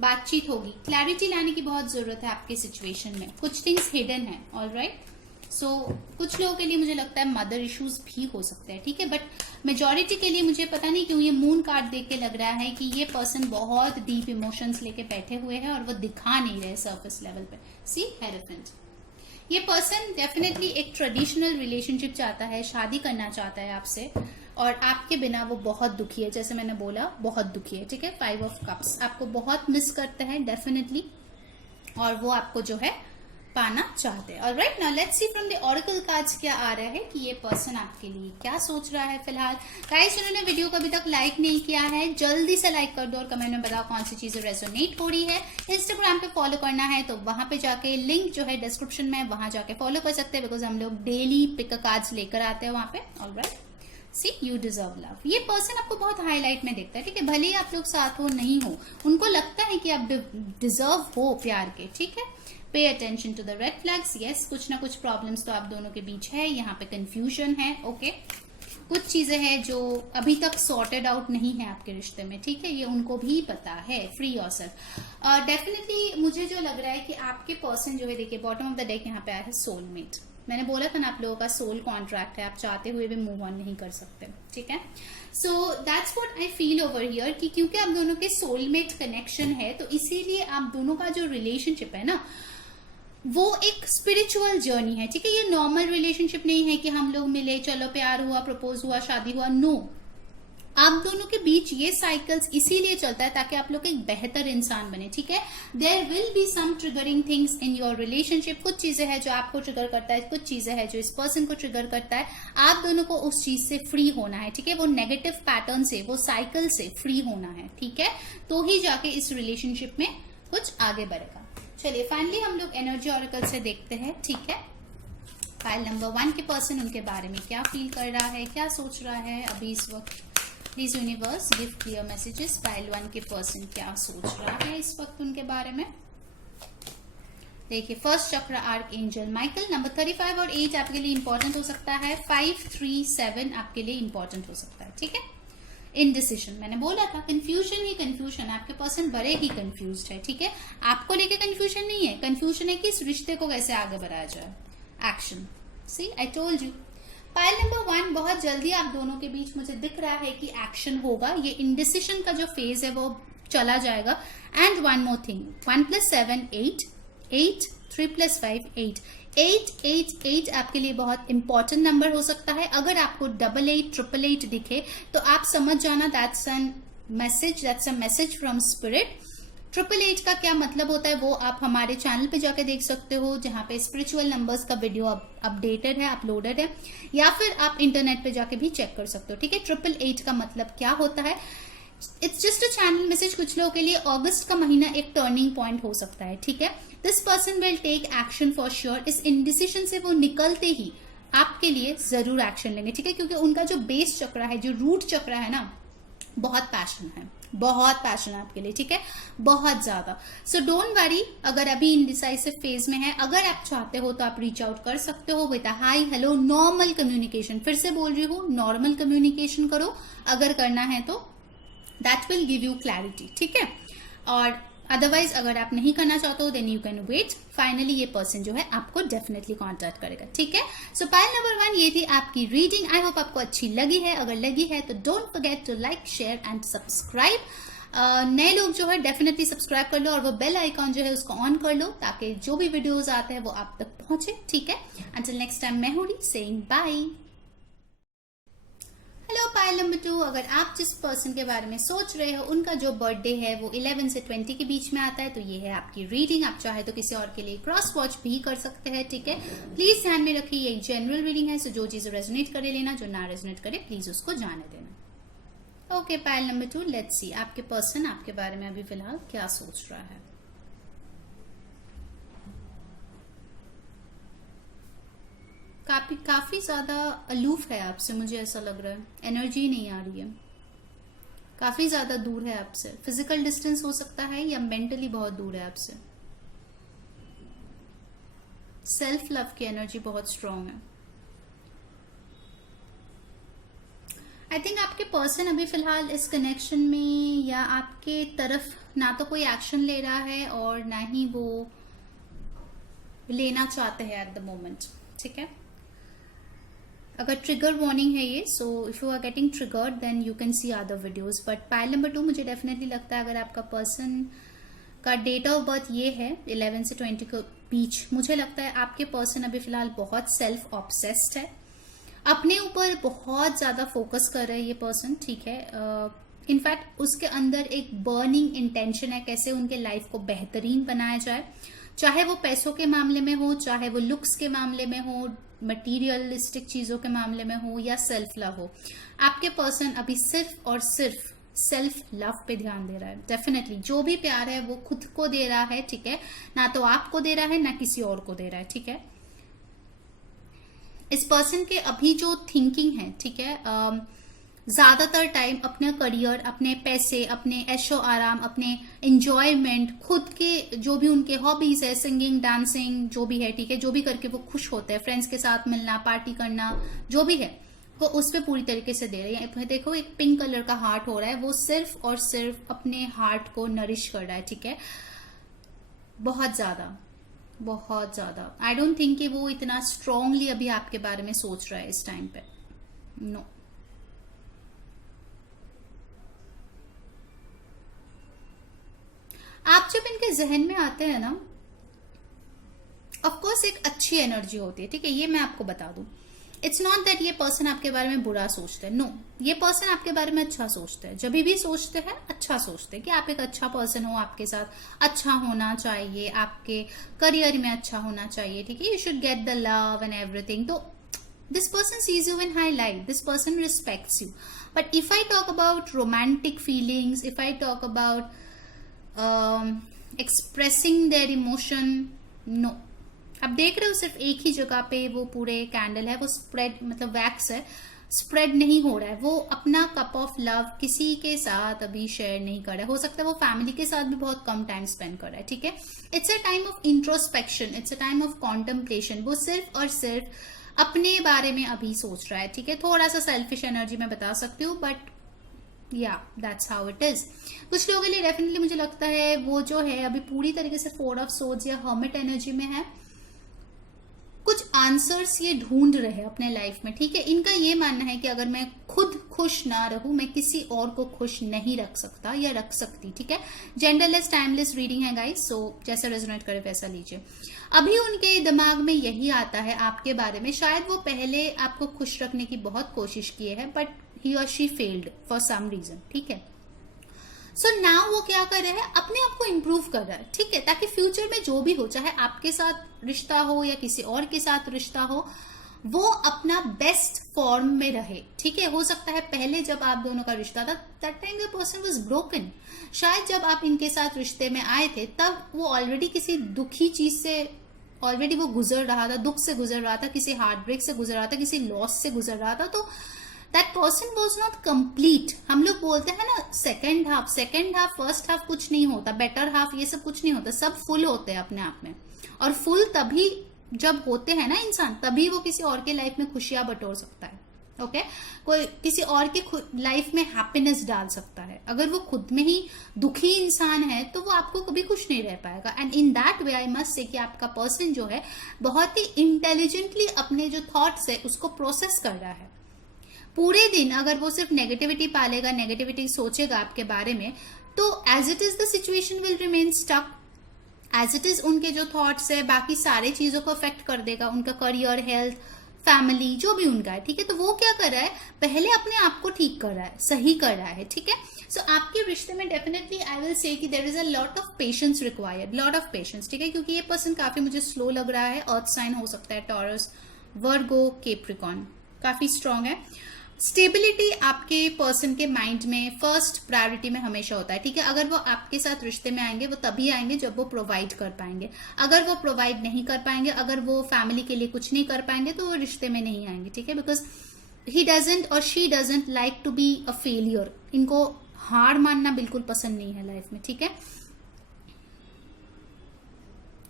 बातचीत होगी. क्लैरिटी लाने की बहुत जरूरत है आपके सिचुएशन में. कुछ थिंग्स हिडन है. ऑलराइट, सो कुछ लोगों के लिए मुझे लगता है मदर इश्यूज भी हो सकते हैं. ठीक है, बट मेजॉरिटी के लिए मुझे पता नहीं क्यों ये मून कार्ड देख के लग रहा है कि ये पर्सन बहुत डीप इमोशंस लेके बैठे हुए हैं और वो दिखा नहीं रहे सरफेस लेवल पे. सी, हेरोफेंट. ये पर्सन डेफिनेटली एक ट्रेडिशनल रिलेशनशिप चाहता है, शादी करना चाहता है आपसे, और आपके बिना वो बहुत दुखी है. जैसे मैंने बोला, बहुत दुखी है. ठीक है, 5 ऑफ कप्स. आपको बहुत मिस करते हैं डेफिनेटली, और वो आपको जो है पाना चाहते हैं. Alright, now let's see from the oracle cards क्या आ रहा है कि ये पर्सन आपके लिए क्या सोच रहा है फिलहाल. गाइस, उन्होंने वीडियो को अभी तक लाइक नहीं किया है, जल्दी से लाइक कर दो और कमेंट में बताओ कौन सी चीजें रेजोनेट हो रही है. इंस्टाग्राम पे फॉलो करना है तो वहां पे जाके लिंक जो है डिस्क्रिप्शन में, वहां जाके फॉलो कर सकते हैं, बिकॉज हम लोग डेली पिक कार्ड्स लेकर आते हैं वहां पे. Alright, see, you deserve love. ये पर्सन आपको बहुत हाईलाइट में देखता है. ठीक है, भले ही आप लोग साथ हो नहीं हो, उनको लगता है कि आप डिजर्व हो प्यार के. ठीक है, pay attention to the red flags. Yes, कुछ ना कुछ प्रॉब्लम्स तो आप दोनों के बीच है. यहाँ पे कंफ्यूजन है. ओके, कुछ चीजें हैं जो अभी तक सॉर्टेड आउट नहीं है आपके रिश्ते में. ठीक है, ये उनको भी पता है. Free yourself. डेफिनेटली मुझे जो लग रहा है कि आपके पर्सन जो है, देखिए बॉटम ऑफ द डेक यहाँ पे आया है सोलमेट. मैंने बोला था ना आप लोगों का सोल कॉन्ट्रैक्ट है, आप चाहते हुए भी मूव ऑन नहीं कर सकते. ठीक है, so that's what I feel over here कि क्योंकि आप दोनों के सोलमेट कनेक्शन है तो इसीलिए आप दोनों का जो रिलेशनशिप है ना, वो एक स्पिरिचुअल जर्नी है. ठीक है, ये नॉर्मल रिलेशनशिप नहीं है कि हम लोग मिले, चलो प्यार हुआ, प्रपोज हुआ, शादी हुआ. नो, आप दोनों के बीच ये साइकिल्स इसीलिए चलता है ताकि आप लोग एक बेहतर इंसान बने, ठीक है। There will be some triggering things in your relationship. कुछ चीजें हैं जो आपको ट्रिगर करता है, कुछ चीजें हैं जो इस पर्सन को ट्रिगर करता है। आप दोनों को उस चीज से फ्री होना है, ठीक है। वो नेगेटिव पैटर्न से, वो साइकिल से फ्री होना है, ठीक है। तो ही जाके इस रिलेशनशिप में कुछ आगे बढ़ेगा। चलिए फाइनली हम लोग एनर्जी ऑरेकल से देखते हैं, ठीक है। फाइल नंबर 1 के पर्सन, उनके बारे में क्या फील कर रहा है, क्या सोच रहा है अभी इस वक्त। Please universe give clear messages. File 1 के पर्सन क्या सोच रहा है इस वक्त उनके बारे में। देखिए फर्स्ट चक्र आर्क एंजल माइकल। नंबर 35 और 8 आपके लिए इंपॉर्टेंट हो सकता है। 5, 3, 7 आपके लिए इंपॉर्टेंट हो सकता है, ठीक है। इनडिसिजन, मैंने बोला था कंफ्यूजन ही कंफ्यूजन, आपके पर्सन बड़े ही कंफ्यूज्ड है, ठीक है। आपको लेके कंफ्यूजन नहीं है, कंफ्यूजन है कि इस रिश्ते को कैसे आगे बढ़ाया जाए। Action, see I told you. Pile number 1, बहुत जल्दी आप दोनों के बीच मुझे दिख रहा है कि एक्शन होगा। ये इंडिसिशन का जो फेज है वो चला जाएगा। एंड 1 मोर थिंग, 1 + 7 8, 8 3 + 5 8, 8 8 8 आपके लिए बहुत इंपॉर्टेंट नंबर हो सकता है। अगर आपको 88 888 दिखे तो आप समझ जाना that's a message from spirit. 888 का क्या मतलब होता है वो आप हमारे चैनल पे जाके देख सकते हो, जहां पे स्पिरिचुअल नंबर्स का वीडियो अपडेटेड है, अपलोडेड है, या फिर आप इंटरनेट पे जाके भी चेक कर सकते हो, ठीक है। 888 का मतलब क्या होता है, it's just a channel message. कुछ लोगों के लिए अगस्त का महीना एक टर्निंग पॉइंट हो सकता है, ठीक है। This person will take action for sure. इस इंडिसिशन से वो निकलते ही आपके लिए जरूर एक्शन लेंगे, ठीक है, क्योंकि उनका जो बेस चक्र है, जो रूट चक्र है ना, बहुत पैशन है, बहुत पैशन है आपके लिए, ठीक है, बहुत ज्यादा। सो डोंट वरी अगर अभी इनडिसाइसिव फेज में है। अगर आप चाहते हो तो आप रीच आउट कर सकते हो with a hi hello normal communication. फिर से बोल रही हूँ, नॉर्मल कम्युनिकेशन करो अगर करना है तो, that will give you clarity, ठीक है। और अदरवाइज अगर आप नहीं करना चाहते हो then you can wait. Finally ये पर्सन जो है आपको डेफिनेटली कांटेक्ट करेगा, ठीक है। सो पाइल नंबर 1 ये थी आपकी रीडिंग। आई होप आपको अच्छी लगी है। अगर लगी है तो don't forget to like, share and subscribe. नए लोग जो है डेफिनेटली सब्सक्राइब कर लो और वो बेल आइकॉन जो है उसको ऑन कर लो ताकि जो भी वीडियोज आते हैं वो आप तक पहुंचे, ठीक है। अंटिल नेक्स्ट टाइम, मैं हूँ saying bye. Hello pile number 2, अगर आप जिस पर्सन के बारे में सोच रहे हो उनका जो बर्थडे है वो 11 से 20 के बीच में आता है, तो ये है आपकी रीडिंग। आप चाहे तो किसी और के लिए क्रॉस वॉच भी कर सकते हैं, ठीक है। प्लीज ध्यान में रखिए ये एक जनरल रीडिंग है, सो जो चीज रेजोनेट करे लेना, जो ना रेजोनेट करे प्लीज उसको जाने देना। Okay pile number 2, let's see आपके पर्सन आपके बारे में अभी फिलहाल क्या सोच रहा है। काफी ज्यादा अलूफ है आपसे, मुझे ऐसा लग रहा है, एनर्जी नहीं आ रही है, काफी ज्यादा दूर है आपसे। फिजिकल डिस्टेंस हो सकता है या मेंटली बहुत दूर है आपसे। सेल्फ लव की एनर्जी बहुत स्ट्रांग है। आई थिंक आपके पर्सन अभी फिलहाल इस कनेक्शन में या आपके तरफ ना तो कोई एक्शन ले रहा है और ना ही वो लेना चाहते हैं एट द मोमेंट, ठीक है। अगर ट्रिगर वार्निंग है ये, so if you are getting triggered then you can see other videos. But pile number 2 मुझे डेफिनेटली लगता है अगर आपका पर्सन का डेट ऑफ बर्थ ये है 11 से 20 के बीच, मुझे लगता है आपके पर्सन अभी फिलहाल बहुत सेल्फ ऑब्सेस्ड है, अपने ऊपर बहुत ज्यादा फोकस कर रहा है ये पर्सन, ठीक है। इनफैक्ट उसके अंदर एक बर्निंग इंटेंशन है कैसे उनके लाइफ को बेहतरीन बनाया जाए, चाहे वो पैसों के मामले में हो, चाहे वो लुक्स के मामले में हो, मटीरियलिस्टिक चीजों के मामले में हो या सेल्फ लव हो। आपके पर्सन अभी सिर्फ और सिर्फ सेल्फ लव पे ध्यान दे रहा है। डेफिनेटली जो भी प्यार है वो खुद को दे रहा है, ठीक है, ना तो आपको दे रहा है ना किसी और को दे रहा है, ठीक है। इस पर्सन के अभी जो थिंकिंग है, ठीक है, ज्यादातर टाइम अपने करियर, अपने पैसे, अपने ऐशो आराम, अपने एंजॉयमेंट, खुद के जो भी उनके हॉबीज है, सिंगिंग, डांसिंग, जो भी है, ठीक है, जो भी करके वो खुश होते हैं, फ्रेंड्स के साथ मिलना, पार्टी करना, जो भी है वो उस पर पूरी तरीके से दे रहे हैं। देखो एक पिंक कलर का हार्ट हो रहा है, वो सिर्फ और सिर्फ अपने हार्ट को नरिश कर रहा है, ठीक है, बहुत ज्यादा, बहुत ज्यादा। आई डोंट थिंक कि वो इतना स्ट्रांगली अभी आपके बारे में सोच रहा है इस टाइम पे, नो। आप जब इनके जहन में आते हैं ना, ऑफकोर्स एक अच्छी एनर्जी होती है, ठीक है, ये मैं आपको बता दूं। इट्स नॉट दैट ये पर्सन आपके बारे में बुरा सोचते हैं, नो, ये पर्सन आपके बारे में अच्छा सोचते हैं। जब भी सोचते हैं अच्छा सोचते हैं कि आप एक अच्छा पर्सन हो, आपके साथ अच्छा होना चाहिए, आपके करियर में अच्छा होना चाहिए, ठीक है, you should get the love and everything. तो this person sees you in high light, this person respects you. But if I talk about romantic feelings, if I talk about expressing their emotion, no. अब देख रहे हो सिर्फ एक ही जगह पे वो पूरे कैंडल है, वो स्प्रेड मतलब वैक्स है, स्प्रेड नहीं हो रहा है। वो अपना कप ऑफ लव किसी के साथ अभी शेयर नहीं कर रहा है। हो सकता है वो फैमिली के साथ भी बहुत कम टाइम स्पेंड कर रहा है, ठीक है। It's a time of introspection, it's a time of contemplation. वो सिर्फ और सिर्फ अपने बारे में अभी सोच रहा है, ठीक है। थोड़ा सा सेल्फिश एनर्जी मैं बता सकती हूँ, बट या दैट्स हाउ इट इज। कुछ लोगों के लिए डेफिनेटली मुझे लगता है वो जो है अभी पूरी तरीके से 4 ऑफ सोर्ड्स या हर्मिट एनर्जी में है। कुछ आंसर्स ये ढूंढ रहे हैं अपने लाइफ में, ठीक है। इनका ये मानना है कि अगर मैं खुद खुश ना रहूं, मैं किसी और को खुश नहीं रख सकता या रख सकती, ठीक है। जेंडरलेस टाइमलेस रीडिंग है गाइस, सो जैसा रेजोनेट करे वैसा लीजिए। अभी उनके दिमाग में यही आता है आपके बारे में, शायद वो पहले आपको खुश रखने की बहुत कोशिश किए है, बट ही और she failed for some reason, ठीक है। सो नाउ वो क्या कर रहे हैं, अपने आप को इम्प्रूव कर रहा है, ठीक है, ताकि फ्यूचर में जो भी हो, चाहे आपके साथ रिश्ता हो या किसी और के साथ रिश्ता हो, वो अपना बेस्ट फॉर्म में रहे, ठीक है। हो सकता है पहले जब आप दोनों का रिश्ता था, that time the person was broken. शायद जब आप इनके साथ रिश्ते में आए थे तब वो ऑलरेडी किसी दुखी चीज से ऑलरेडी वो गुजर रहा था, दुख से गुजर रहा था, किसी हार्ट ब्रेक से गुजर रहा था, किसी लॉस से गुजर रहा था। तो that person was not complete. हम लोग बोलते हैं ना सेकेंड हाफ फर्स्ट हाफ कुछ नहीं होता, बेटर हाफ ये सब कुछ नहीं होता, सब फुल होते हैं अपने आप में। और फुल तभी जब होते हैं ना इंसान, तभी वो किसी और के लाइफ में खुशियां बटोर सकता है, ओके। कोई किसी और के लाइफ में हैप्पीनेस डाल सकता है। अगर वो खुद में ही दुखी इंसान है तो वो आपको कभी खुश नहीं रह पाएगा। And in that way I must say कि आपका पर्सन जो है बहुत ही इंटेलिजेंटली अपने जो थॉट्स है उसको प्रोसेस कर रहा है। पूरे दिन अगर वो सिर्फ नेगेटिविटी पालेगा, नेगेटिविटी सोचेगा आपके बारे में, तो as it is the situation will remain stuck. As it is उनके जो थॉट्स है बाकी सारे चीजों को अफेक्ट कर देगा, उनका करियर, हेल्थ, फैमिली, जो भी उनका है, ठीक है। तो वो क्या कर रहा है, पहले अपने आप को ठीक कर रहा है, सही कर रहा है, ठीक है। सो आपके रिश्ते में डेफिनेटली आई विल से कि there is a lot of patience required, lot of patience, ठीक है। क्योंकि ये पर्सन काफी मुझे स्लो लग रहा है। अर्थ साइन हो सकता है टॉरस, वर्गो, कैप्रिकॉर्न, काफी स्ट्रांग है। स्टेबिलिटी आपके पर्सन के माइंड में फर्स्ट प्रायोरिटी में हमेशा होता है, ठीक है। अगर वो आपके साथ रिश्ते में आएंगे वो तभी आएंगे जब वो प्रोवाइड कर पाएंगे। अगर वो प्रोवाइड नहीं कर पाएंगे, अगर वो फैमिली के लिए कुछ नहीं कर पाएंगे तो वो रिश्ते में नहीं आएंगे, ठीक है। बिकॉज ही डजंट और she doesn't like to be a failure. इनको हार मानना बिल्कुल पसंद नहीं है लाइफ में, ठीक है।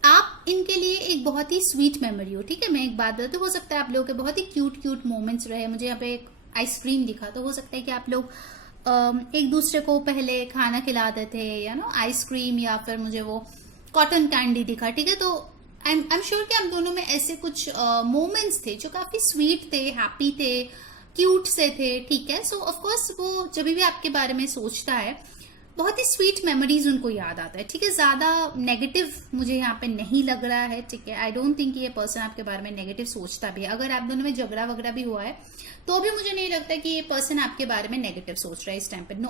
आप इनके लिए एक बहुत ही स्वीट मेमोरी हो, ठीक है। मैं एक बात बताती हूँ, हो सकता है आप लोगों के बहुत ही क्यूट मोमेंट्स रहे। मुझे यहाँ पे एक आइसक्रीम दिखा, तो हो सकता है कि आप लोग एक दूसरे को पहले खाना खिलाते थे, या नो आइसक्रीम, या फिर मुझे वो कॉटन कैंडी दिखा, ठीक है। तो आई एम श्योर कि हम दोनों में ऐसे कुछ मोमेंट्स थे जो काफी स्वीट थे, हैप्पी थे, क्यूट से थे, ठीक है। सो ऑफकोर्स वो जब भी आपके बारे में सोचता है बहुत ही स्वीट मेमोरीज उनको याद आता है, ठीक है। ज्यादा नेगेटिव मुझे यहाँ पे नहीं लग रहा है, ठीक है। आई डोंट थिंक ये पर्सन आपके बारे में नेगेटिव सोचता भी है। अगर आप दोनों में झगड़ा वगैरह भी हुआ है तो भी मुझे नहीं लगता कि ये पर्सन आपके बारे में नेगेटिव सोच रहा है इस टाइम पे, नो।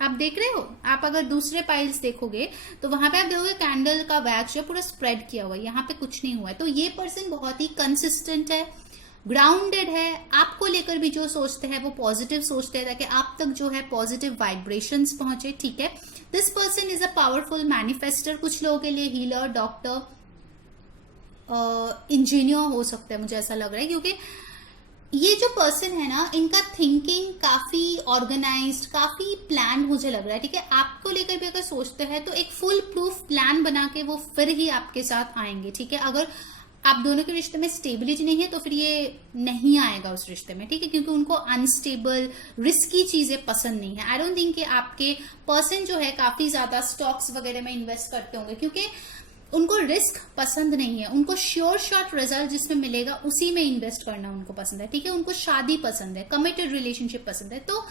आप देख रहे हो, आप अगर दूसरे पाइल्स देखोगे तो वहां पे आप देखोगे कैंडल का वैक्स जो पूरा स्प्रेड किया हुआ है, यहाँ पे कुछ नहीं हुआ है। तो ये पर्सन बहुत ही कंसिस्टेंट है, ग्राउंडेड है, आपको लेकर भी जो सोचते हैं वो पॉजिटिव सोचते हैं, ताकि आप तक जो है पॉजिटिव वाइब्रेशंस पहुंचे, ठीक है। This person is a powerful manifester. कुछ लोगों के लिए हीलर, डॉक्टर, इंजीनियर हो सकता है, मुझे ऐसा लग रहा है। क्योंकि ये जो पर्सन है ना, इनका थिंकिंग काफी ऑर्गेनाइज्ड, काफी प्लान मुझे लग रहा है, ठीक है। आपको लेकर भी अगर सोचते हैं तो एक फुल प्रूफ प्लान बना के वो फिर ही आपके साथ आएंगे, ठीक है। अगर आप दोनों के रिश्ते में स्टेबिलिटी नहीं है तो फिर ये नहीं आएगा उस रिश्ते में, ठीक है। क्योंकि उनको अनस्टेबल, रिस्की चीजें पसंद नहीं है। आई डोंट थिंक कि आपके पर्सन जो है काफी ज्यादा स्टॉक्स वगैरह में इन्वेस्ट करते होंगे, क्योंकि उनको रिस्क पसंद नहीं है। उनको श्योर शॉट रिजल्ट जिसमें मिलेगा उसी में इन्वेस्ट करना उनको पसंद है, ठीक है। उनको शादी पसंद है, कमिटेड रिलेशनशिप पसंद है। तो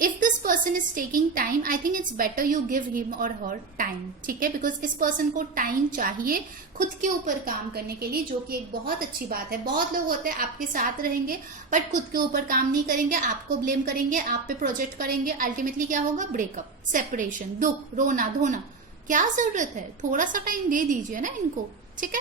if this person is taking time, I think it's better you give him और हर टाइम, ठीक है, बिकॉज इस पर्सन को टाइम चाहिए खुद के ऊपर काम करने के लिए, जो कि एक बहुत अच्छी बात है। बहुत लोग होते हैं आपके साथ रहेंगे बट खुद के ऊपर काम नहीं करेंगे, आपको ब्लेम करेंगे, आप पे प्रोजेक्ट करेंगे, अल्टीमेटली क्या होगा, ब्रेकअप, सेपरेशन, दुख, रोना धोना। क्या जरूरत है, थोड़ा सा टाइम दे दीजिए ना इनको, ठीक है।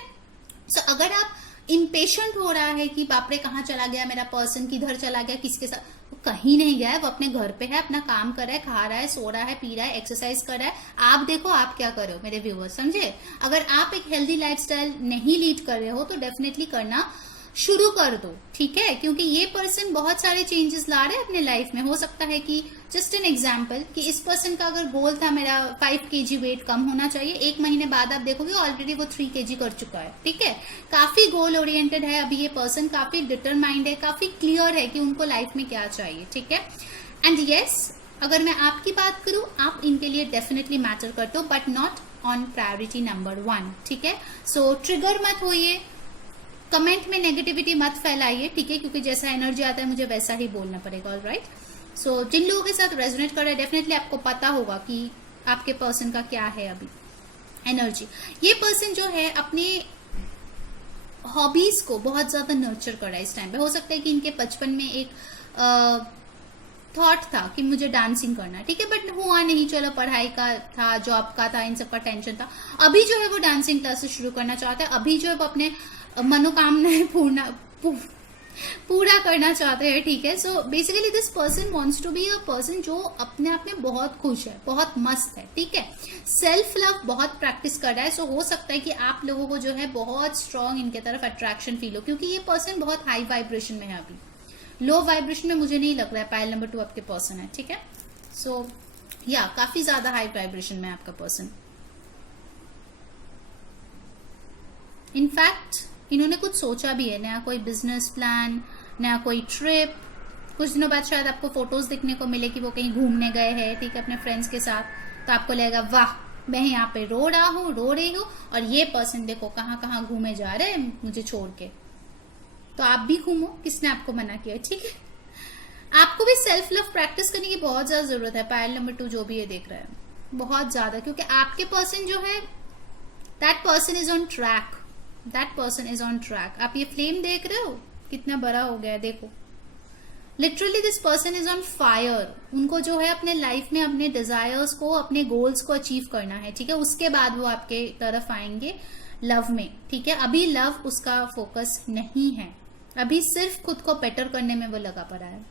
सो अगर आप इम्पेशेंट हो रहा है कि बापरे कहाँ चला गया मेरा पर्सन, किधर चला गया, किसके साथ, वो कहीं नहीं गया है, वो अपने घर पे है, अपना काम कर रहा है, खा रहा है, सो रहा है, पी रहा है, एक्सरसाइज कर रहा है। आप देखो आप क्या कर रहे हो मेरे व्यूअर्स, समझे। अगर आप एक हेल्दी लाइफस्टाइल नहीं लीड कर रहे हो तो डेफिनेटली करना शुरू कर दो, ठीक है, क्योंकि ये पर्सन बहुत सारे चेंजेस ला रहे हैं अपने लाइफ में। हो सकता है कि जस्ट एन एग्जाम्पल कि इस पर्सन का अगर गोल था मेरा 5 kg वेट कम होना चाहिए, 1 महीने बाद आप देखोगे ऑलरेडी वो 3 kg कर चुका है, ठीक है। काफी गोल ओरिएंटेड है अभी ये पर्सन, काफी डिटरमाइंड है, काफी क्लियर है कि उनको लाइफ में क्या चाहिए, ठीक है। एंड यस, अगर मैं आपकी बात करूं, आप इनके लिए डेफिनेटली मैटर करते हो but not on priority number 1, ठीक है। सो ट्रिगर मत होइए, कमेंट में नेगेटिविटी मत फैलाइए, ठीक है, क्योंकि जैसा एनर्जी आता है मुझे वैसा ही बोलना पड़ेगा, ऑलराइट। सो जिन लोगों के साथ रेजोनेट कर रहा है डेफिनेटली आपको पता होगा कि आपके पर्सन का क्या है अभी एनर्जी। ये पर्सन जो है अपने हॉबीज को बहुत ज्यादा नर्चर कर रहा है इस टाइम पे। हो सकता है कि इनके बचपन में एक थॉट था कि मुझे डांसिंग करना है, ठीक है, बट हुआ नहीं, चलो पढ़ाई का था, जॉब का था, इन सब का टेंशन था। अभी जो है वो डांसिंग क्लासेस शुरू करना चाहता है, अभी जो है वो अपने मनोकामनाएं पूरा करना चाहते हैं, ठीक है। So basically this person wants to be a person जो अपने आप में बहुत खुश है, बहुत मस्त है, ठीक है। सेल्फ लव बहुत प्रैक्टिस कर रहा है। सो हो सकता है कि आप लोगों को जो है बहुत स्ट्रांग इनके तरफ अट्रैक्शन फील हो, क्योंकि ये पर्सन बहुत हाई वाइब्रेशन में है, अभी लो वाइब्रेशन में मुझे नहीं लग रहा है। पाइल नंबर 2 आपके पर्सन है, ठीक है। सो या काफी ज्यादा हाई वाइब्रेशन में आपका पर्सन। इनफैक्ट इन्होंने कुछ सोचा भी है, नया कोई बिजनेस प्लान, नया कोई ट्रिप। कुछ दिनों बाद शायद आपको फोटोज दिखने को मिले कि वो कहीं घूमने गए हैं, ठीक है, अपने फ्रेंड्स के साथ, तो आपको लगेगा वाह मैं यहाँ पे रो रही हूँ और ये पर्सन देखो कहाँ कहाँ घूमे जा रहे हैं मुझे छोड़ के। तो आप भी घूमो, किसने आपको मना किया, ठीक है। आपको भी सेल्फ लव प्रैक्टिस करने की बहुत ज्यादा जरूरत है। पायल नंबर 2 जो भी ये देख रहा है, बहुत ज्यादा, क्योंकि आपके पर्सन जो है that person is on track, that person is on track. आप ये फ्लेम देख रहे हो कितना बड़ा हो गया है, देखो literally this person is on fire. उनको जो है अपने लाइफ में अपने डिजायर्स को, अपने गोल्स को अचीव करना है, ठीक है। उसके बाद वो आपके तरफ आएंगे लव में, ठीक है। अभी लव उसका फोकस नहीं है, अभी सिर्फ खुद को बेटर करने में वो लगा पड़ा है।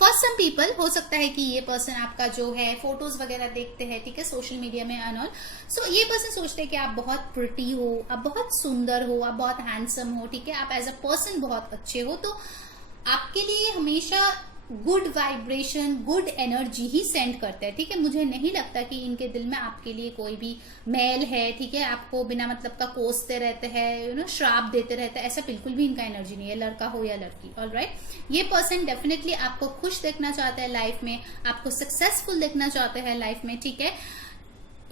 फॉर सम पीपल हो सकता है कि ये पर्सन आपका जो है फोटोज वगैरह देखते हैं, ठीक है, सोशल मीडिया में एंड ऑल। सो ये पर्सन सोचते हैं कि आप बहुत प्रिटी हो, आप बहुत सुंदर हो, आप बहुत हैंडसम हो, ठीक है, आप एज अ पर्सन बहुत अच्छे हो, तो आपके लिए हमेशा गुड वाइब्रेशन, गुड एनर्जी ही सेंड करते हैं, ठीक है। मुझे नहीं लगता कि इनके दिल में आपके लिए कोई भी मैल है, ठीक है, आपको बिना मतलब का कोसते रहते हैं, श्राप देते रहते हैं, ऐसा बिल्कुल भी इनका एनर्जी नहीं है, लड़का हो या लड़की, ऑलराइट। ये पर्सन डेफिनेटली आपको खुश देखना चाहता है लाइफ में, आपको सक्सेसफुल देखना चाहते हैं लाइफ में, ठीक है।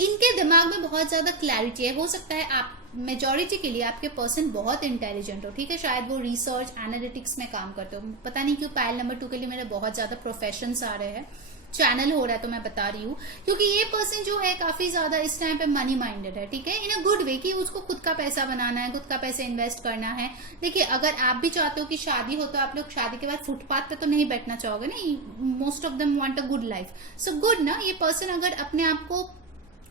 इनके दिमाग में बहुत ज्यादा क्लैरिटी है। हो सकता है आप मेजॉरिटी के लिए आपके पर्सन बहुत इंटेलिजेंट हो, ठीक है, शायद वो रिसर्च एनालिटिक्स में काम करते हो। पता नहीं क्यों पायल नंबर 2 के लिए मेरे बहुत ज्यादा प्रोफेशंस आ रहे हैं, चैनल हो रहा है तो मैं बता रही हूँ, क्योंकि ये पर्सन जो है काफी ज्यादा इस टाइम पे मनी माइंडेड है, ठीक है, इन अ गुड वे, कि उसको खुद का पैसा बनाना है, खुद का पैसा इन्वेस्ट करना है। देखिए अगर आप भी चाहते हो कि शादी हो तो आप लोग शादी के बाद फुटपाथ पे तो नहीं बैठना चाहोगे ना, most of them want a good life. So good ना, ये पर्सन अगर अपने आप को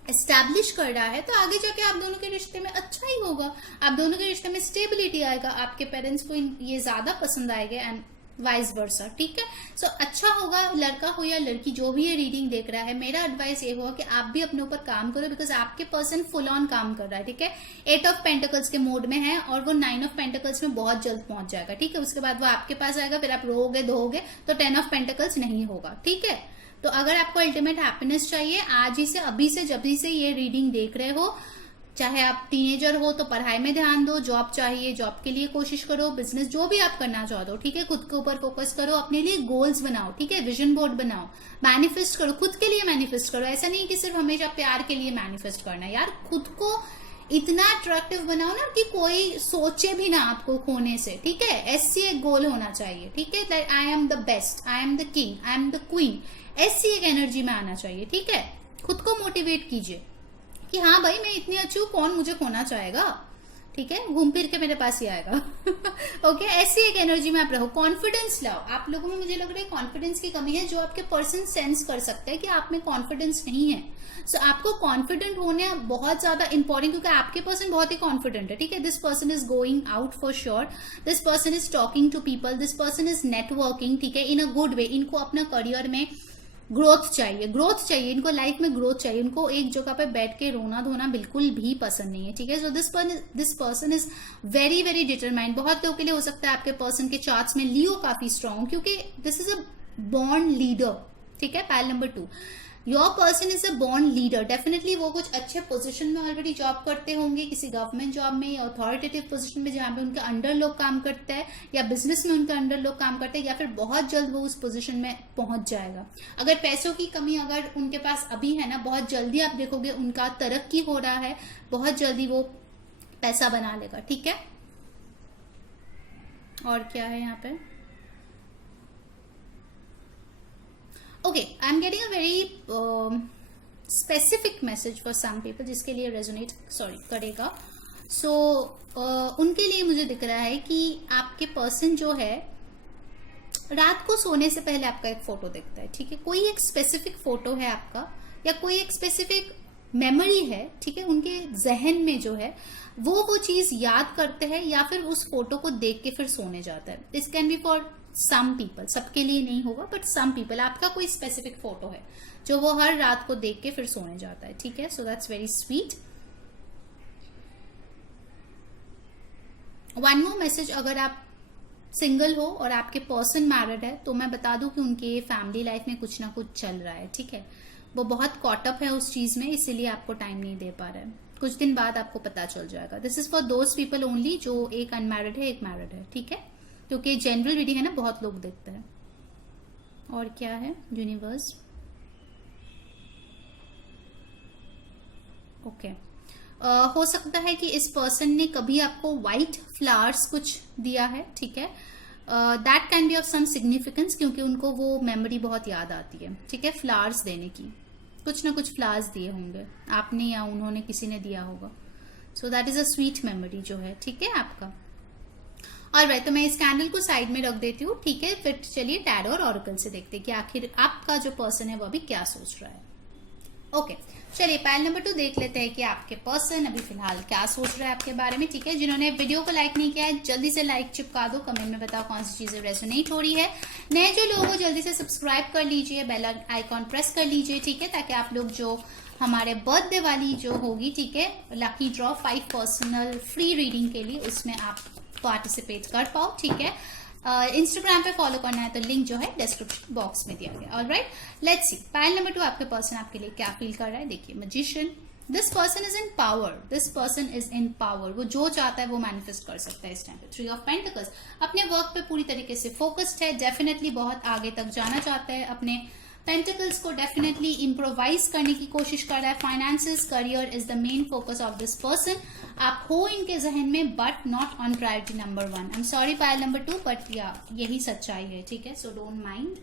एस्टैब्लिश कर रहा है तो आगे जाके आप दोनों के रिश्ते में अच्छा ही होगा, आप दोनों के रिश्ते में स्टेबिलिटी आएगा, आपके पेरेंट्स को ये ज्यादा पसंद आएगा एंड वाइस वर्सा, ठीक है। सो अच्छा होगा, लड़का हो या लड़की जो भी ये रीडिंग देख रहा है, मेरा एडवाइस ये होगा कि आप भी अपने ऊपर काम करो, बिकॉज आपके पर्सन फुल ऑन काम कर रहा है, ठीक है। 8 ऑफ पेंटिकल्स के मोड में है और वो 9 ऑफ पेंटिकल्स में बहुत जल्द पहुंच जाएगा, ठीक है। उसके बाद वो आपके पास आएगा, फिर आप रोओगे धोओगे तो 10 ऑफ पेंटिकल्स नहीं होगा, ठीक है। तो अगर आपको अल्टीमेट हैप्पीनेस चाहिए, आज ही से, अभी से, जब ही से ये रीडिंग देख रहे हो, चाहे आप टीनेजर हो तो पढ़ाई में ध्यान दो, जॉब चाहिए जॉब के लिए कोशिश करो, बिजनेस जो भी आप करना चाहते हो, ठीक है, खुद के ऊपर फोकस करो, अपने लिए गोल्स बनाओ, ठीक है, विजन बोर्ड बनाओ, मैनिफेस्ट करो, खुद के लिए मैनिफेस्ट करो। ऐसा नहीं कि सिर्फ हमेशा प्यार के लिए मैनिफेस्ट करना है यार, खुद को इतना अट्रैक्टिव बनाओ ना कि कोई सोचे भी ना आपको खोने से, ठीक है। ऐसी एक गोल होना चाहिए, ठीक है, that I am the best, I am the king, I am the queen, ऐसी एक एनर्जी में आना चाहिए, ठीक है। खुद को मोटिवेट कीजिए कि हाँ भाई मैं इतनी अच्छी हूँ, कौन मुझे खोना चाहेगा, ठीक है, घूम फिर के मेरे पास ही आएगा। ओके, ऐसी एक एनर्जी में आप रहो, कॉन्फिडेंस लाओ। आप लोगों में मुझे लग रहा है कॉन्फिडेंस की कमी है, जो आपके पर्सन सेंस कर सकते हैं कि आप में कॉन्फिडेंस नहीं है। सो आपको कॉन्फिडेंट होने बहुत ज्यादा इंपॉर्टेंट, क्योंकि आपके पर्सन बहुत ही कॉन्फिडेंट है, ठीक है। This person is going out for sure, this person is talking to people, this person is networking, ठीक है, इन अ गुड वे। इनको अपना करियर में ग्रोथ चाहिए, ग्रोथ चाहिए इनको, लाइफ में ग्रोथ चाहिए इनको। एक जगह पे बैठ के रोना धोना बिल्कुल भी पसंद नहीं है, ठीक है। So this person is very very determined. बहुत लोगों के लिए हो सकता है आपके पर्सन के चार्ट्स में लियो काफी स्ट्रांग, क्योंकि this is a born leader, ठीक है। Pile number 2, your person is a born leader. Definitely वो कुछ अच्छे पोजीशन में ऑलरेडी जॉब करते होंगे, किसी गवर्नमेंट जॉब में या अथॉरिटेटिव पोजीशन में, जहां पे उनके अंडर लोग काम करते हैं, या बिजनेस में उनके अंडर लोग काम करते हैं, या फिर बहुत जल्द वो उस पोजीशन में पहुंच जाएगा। अगर पैसों की कमी अगर उनके पास अभी है ना, बहुत जल्दी आप देखोगे उनका तरक्की हो रहा है, बहुत जल्दी वो पैसा बना लेगा, ठीक है। और क्या है यहाँ पे, okay, I am getting a very specific message for some people, जिसके लिए रेजोनेट करेगा। सो उनके लिए मुझे दिख रहा है कि आपके पर्सन जो है रात को सोने से पहले आपका एक फोटो देखता है, ठीक है। कोई एक स्पेसिफिक फोटो है आपका, या कोई एक स्पेसिफिक मेमोरी है, ठीक है, उनके जहन में जो है वो चीज याद करते हैं, या फिर उस फोटो को देख के फिर सोने जाता है। This can be for some people, सबके लिए नहीं होगा, बट सम पीपल। आपका कोई स्पेसिफिक फोटो है जो वो हर रात को देख के फिर सोने जाता है, ठीक है। So that's very sweet. One more message, अगर आप सिंगल हो और आपके पर्सन मैरिड है, तो मैं बता दूं कि उनके फैमिली लाइफ में कुछ ना कुछ चल रहा है, ठीक है। वो बहुत कॉटअप है उस चीज में, इसीलिए आपको टाइम नहीं दे पा रहा है। कुछ दिन बाद आपको पता चल जाएगा। This is for those people only जो एक अनमैरिड है, एक मैरिड है, ठीक है, क्योंकि जनरल रीडिंग है ना, बहुत लोग देखते हैं। और क्या है यूनिवर्स, ओके, हो सकता है कि इस पर्सन ने कभी आपको व्हाइट फ्लावर्स कुछ दिया है, ठीक है। That can be of some significance, क्योंकि उनको वो मेमोरी बहुत याद आती है, ठीक है, फ्लावर्स देने की। कुछ ना कुछ फ्लावर्स दिए होंगे आपने, या उन्होंने, किसी ने दिया होगा। So that is a sweet memory जो है, ठीक है, आपका। ऑलराइट, तो मैं इस कैंडल को साइड में रख देती हूँ, ठीक है। फिर चलिए टैरो और ऑरेकल से देखते हैं कि आखिर आपका जो पर्सन है वो अभी क्या सोच रहा है। ओके, चलिए पाइल नंबर 2 देख लेते हैं कि आपके पर्सन अभी फिलहाल क्या सोच रहा है आपके बारे में, ठीक है। जिन्होंने वीडियो को लाइक नहीं किया है, जल्दी से लाइक चिपका दो, कमेंट में बताओ कौन सी चीजें रेजोनेट हो रही है। नए जो लोग हो जल्दी से सब्सक्राइब कर लीजिए, बेल आइकॉन प्रेस कर लीजिए, ठीक है, ताकि आप लोग जो हमारे बर्थडे वाली जो होगी, ठीक है, lucky draw 5 personal free reading के लिए, उसमें आप पार्टिसिपेट कर पाओ, ठीक है। इंस्टाग्राम पे फॉलो करना है तो लिंक जो है डिस्क्रिप्शन बॉक्स में दिया गया। Alright, let's see pile number 2 आपके पर्सन आपके लिए क्या फील कर रहा है। देखिए, magician, this person is in power, this person is in power. वो जो चाहता है वो मैनिफेस्ट कर सकता है इस टाइम पे। 3 ऑफ पेंटिकल्स, अपने वर्क पे पूरी तरीके से फोकस्ड है, डेफिनेटली बहुत आगे तक जाना चाहता है, अपने पेंटिकल्स को डेफिनेटली इम्प्रोवाइज करने की कोशिश कर रहा है। Finances, career is the main focus of this person. आप हो इनके जहन में, but not on priority number 1। I am sorry pile number 2, but या यही सच्चाई है, ठीक है। So don't mind.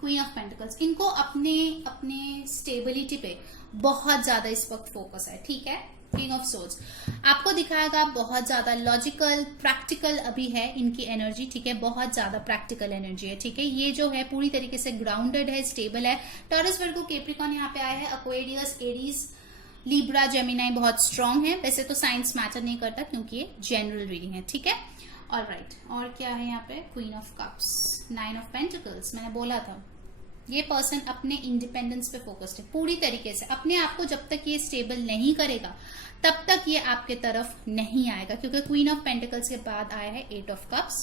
Queen of pentacles, इनको अपने स्टेबिलिटी पे बहुत ज्यादा इस वक्त फोकस है, ठीक है। किंग ऑफ सोर्ड्स आपको दिखाएगा बहुत ज्यादा लॉजिकल, प्रैक्टिकल अभी है इनकी एनर्जी, ठीक है, बहुत ज्यादा प्रैक्टिकल एनर्जी है, ठीक है। ये जो है पूरी तरीके से ग्राउंडेड है, स्टेबल है। टॉरस, वर्गो, कैप्रिकॉर्न यहाँ पे आया है, एक्वेरियस, एरीज, लिब्रा, जेमिनाई बहुत स्ट्रांग है। वैसे तो साइंस मैटर नहीं करता क्योंकि ये जनरल रीडिंग है, ठीक है। ऑलराइट, और क्या है यहाँ पे, queen of cups, 9 of pentacles. मैंने बोला था ये पर्सन अपने इंडिपेंडेंस पे फोकस्ड है पूरी तरीके से। अपने आप को जब तक ये स्टेबल नहीं करेगा तब तक ये आपके तरफ नहीं आएगा, क्योंकि क्वीन ऑफ पेंटिकल्स के बाद आया है 8 of cups,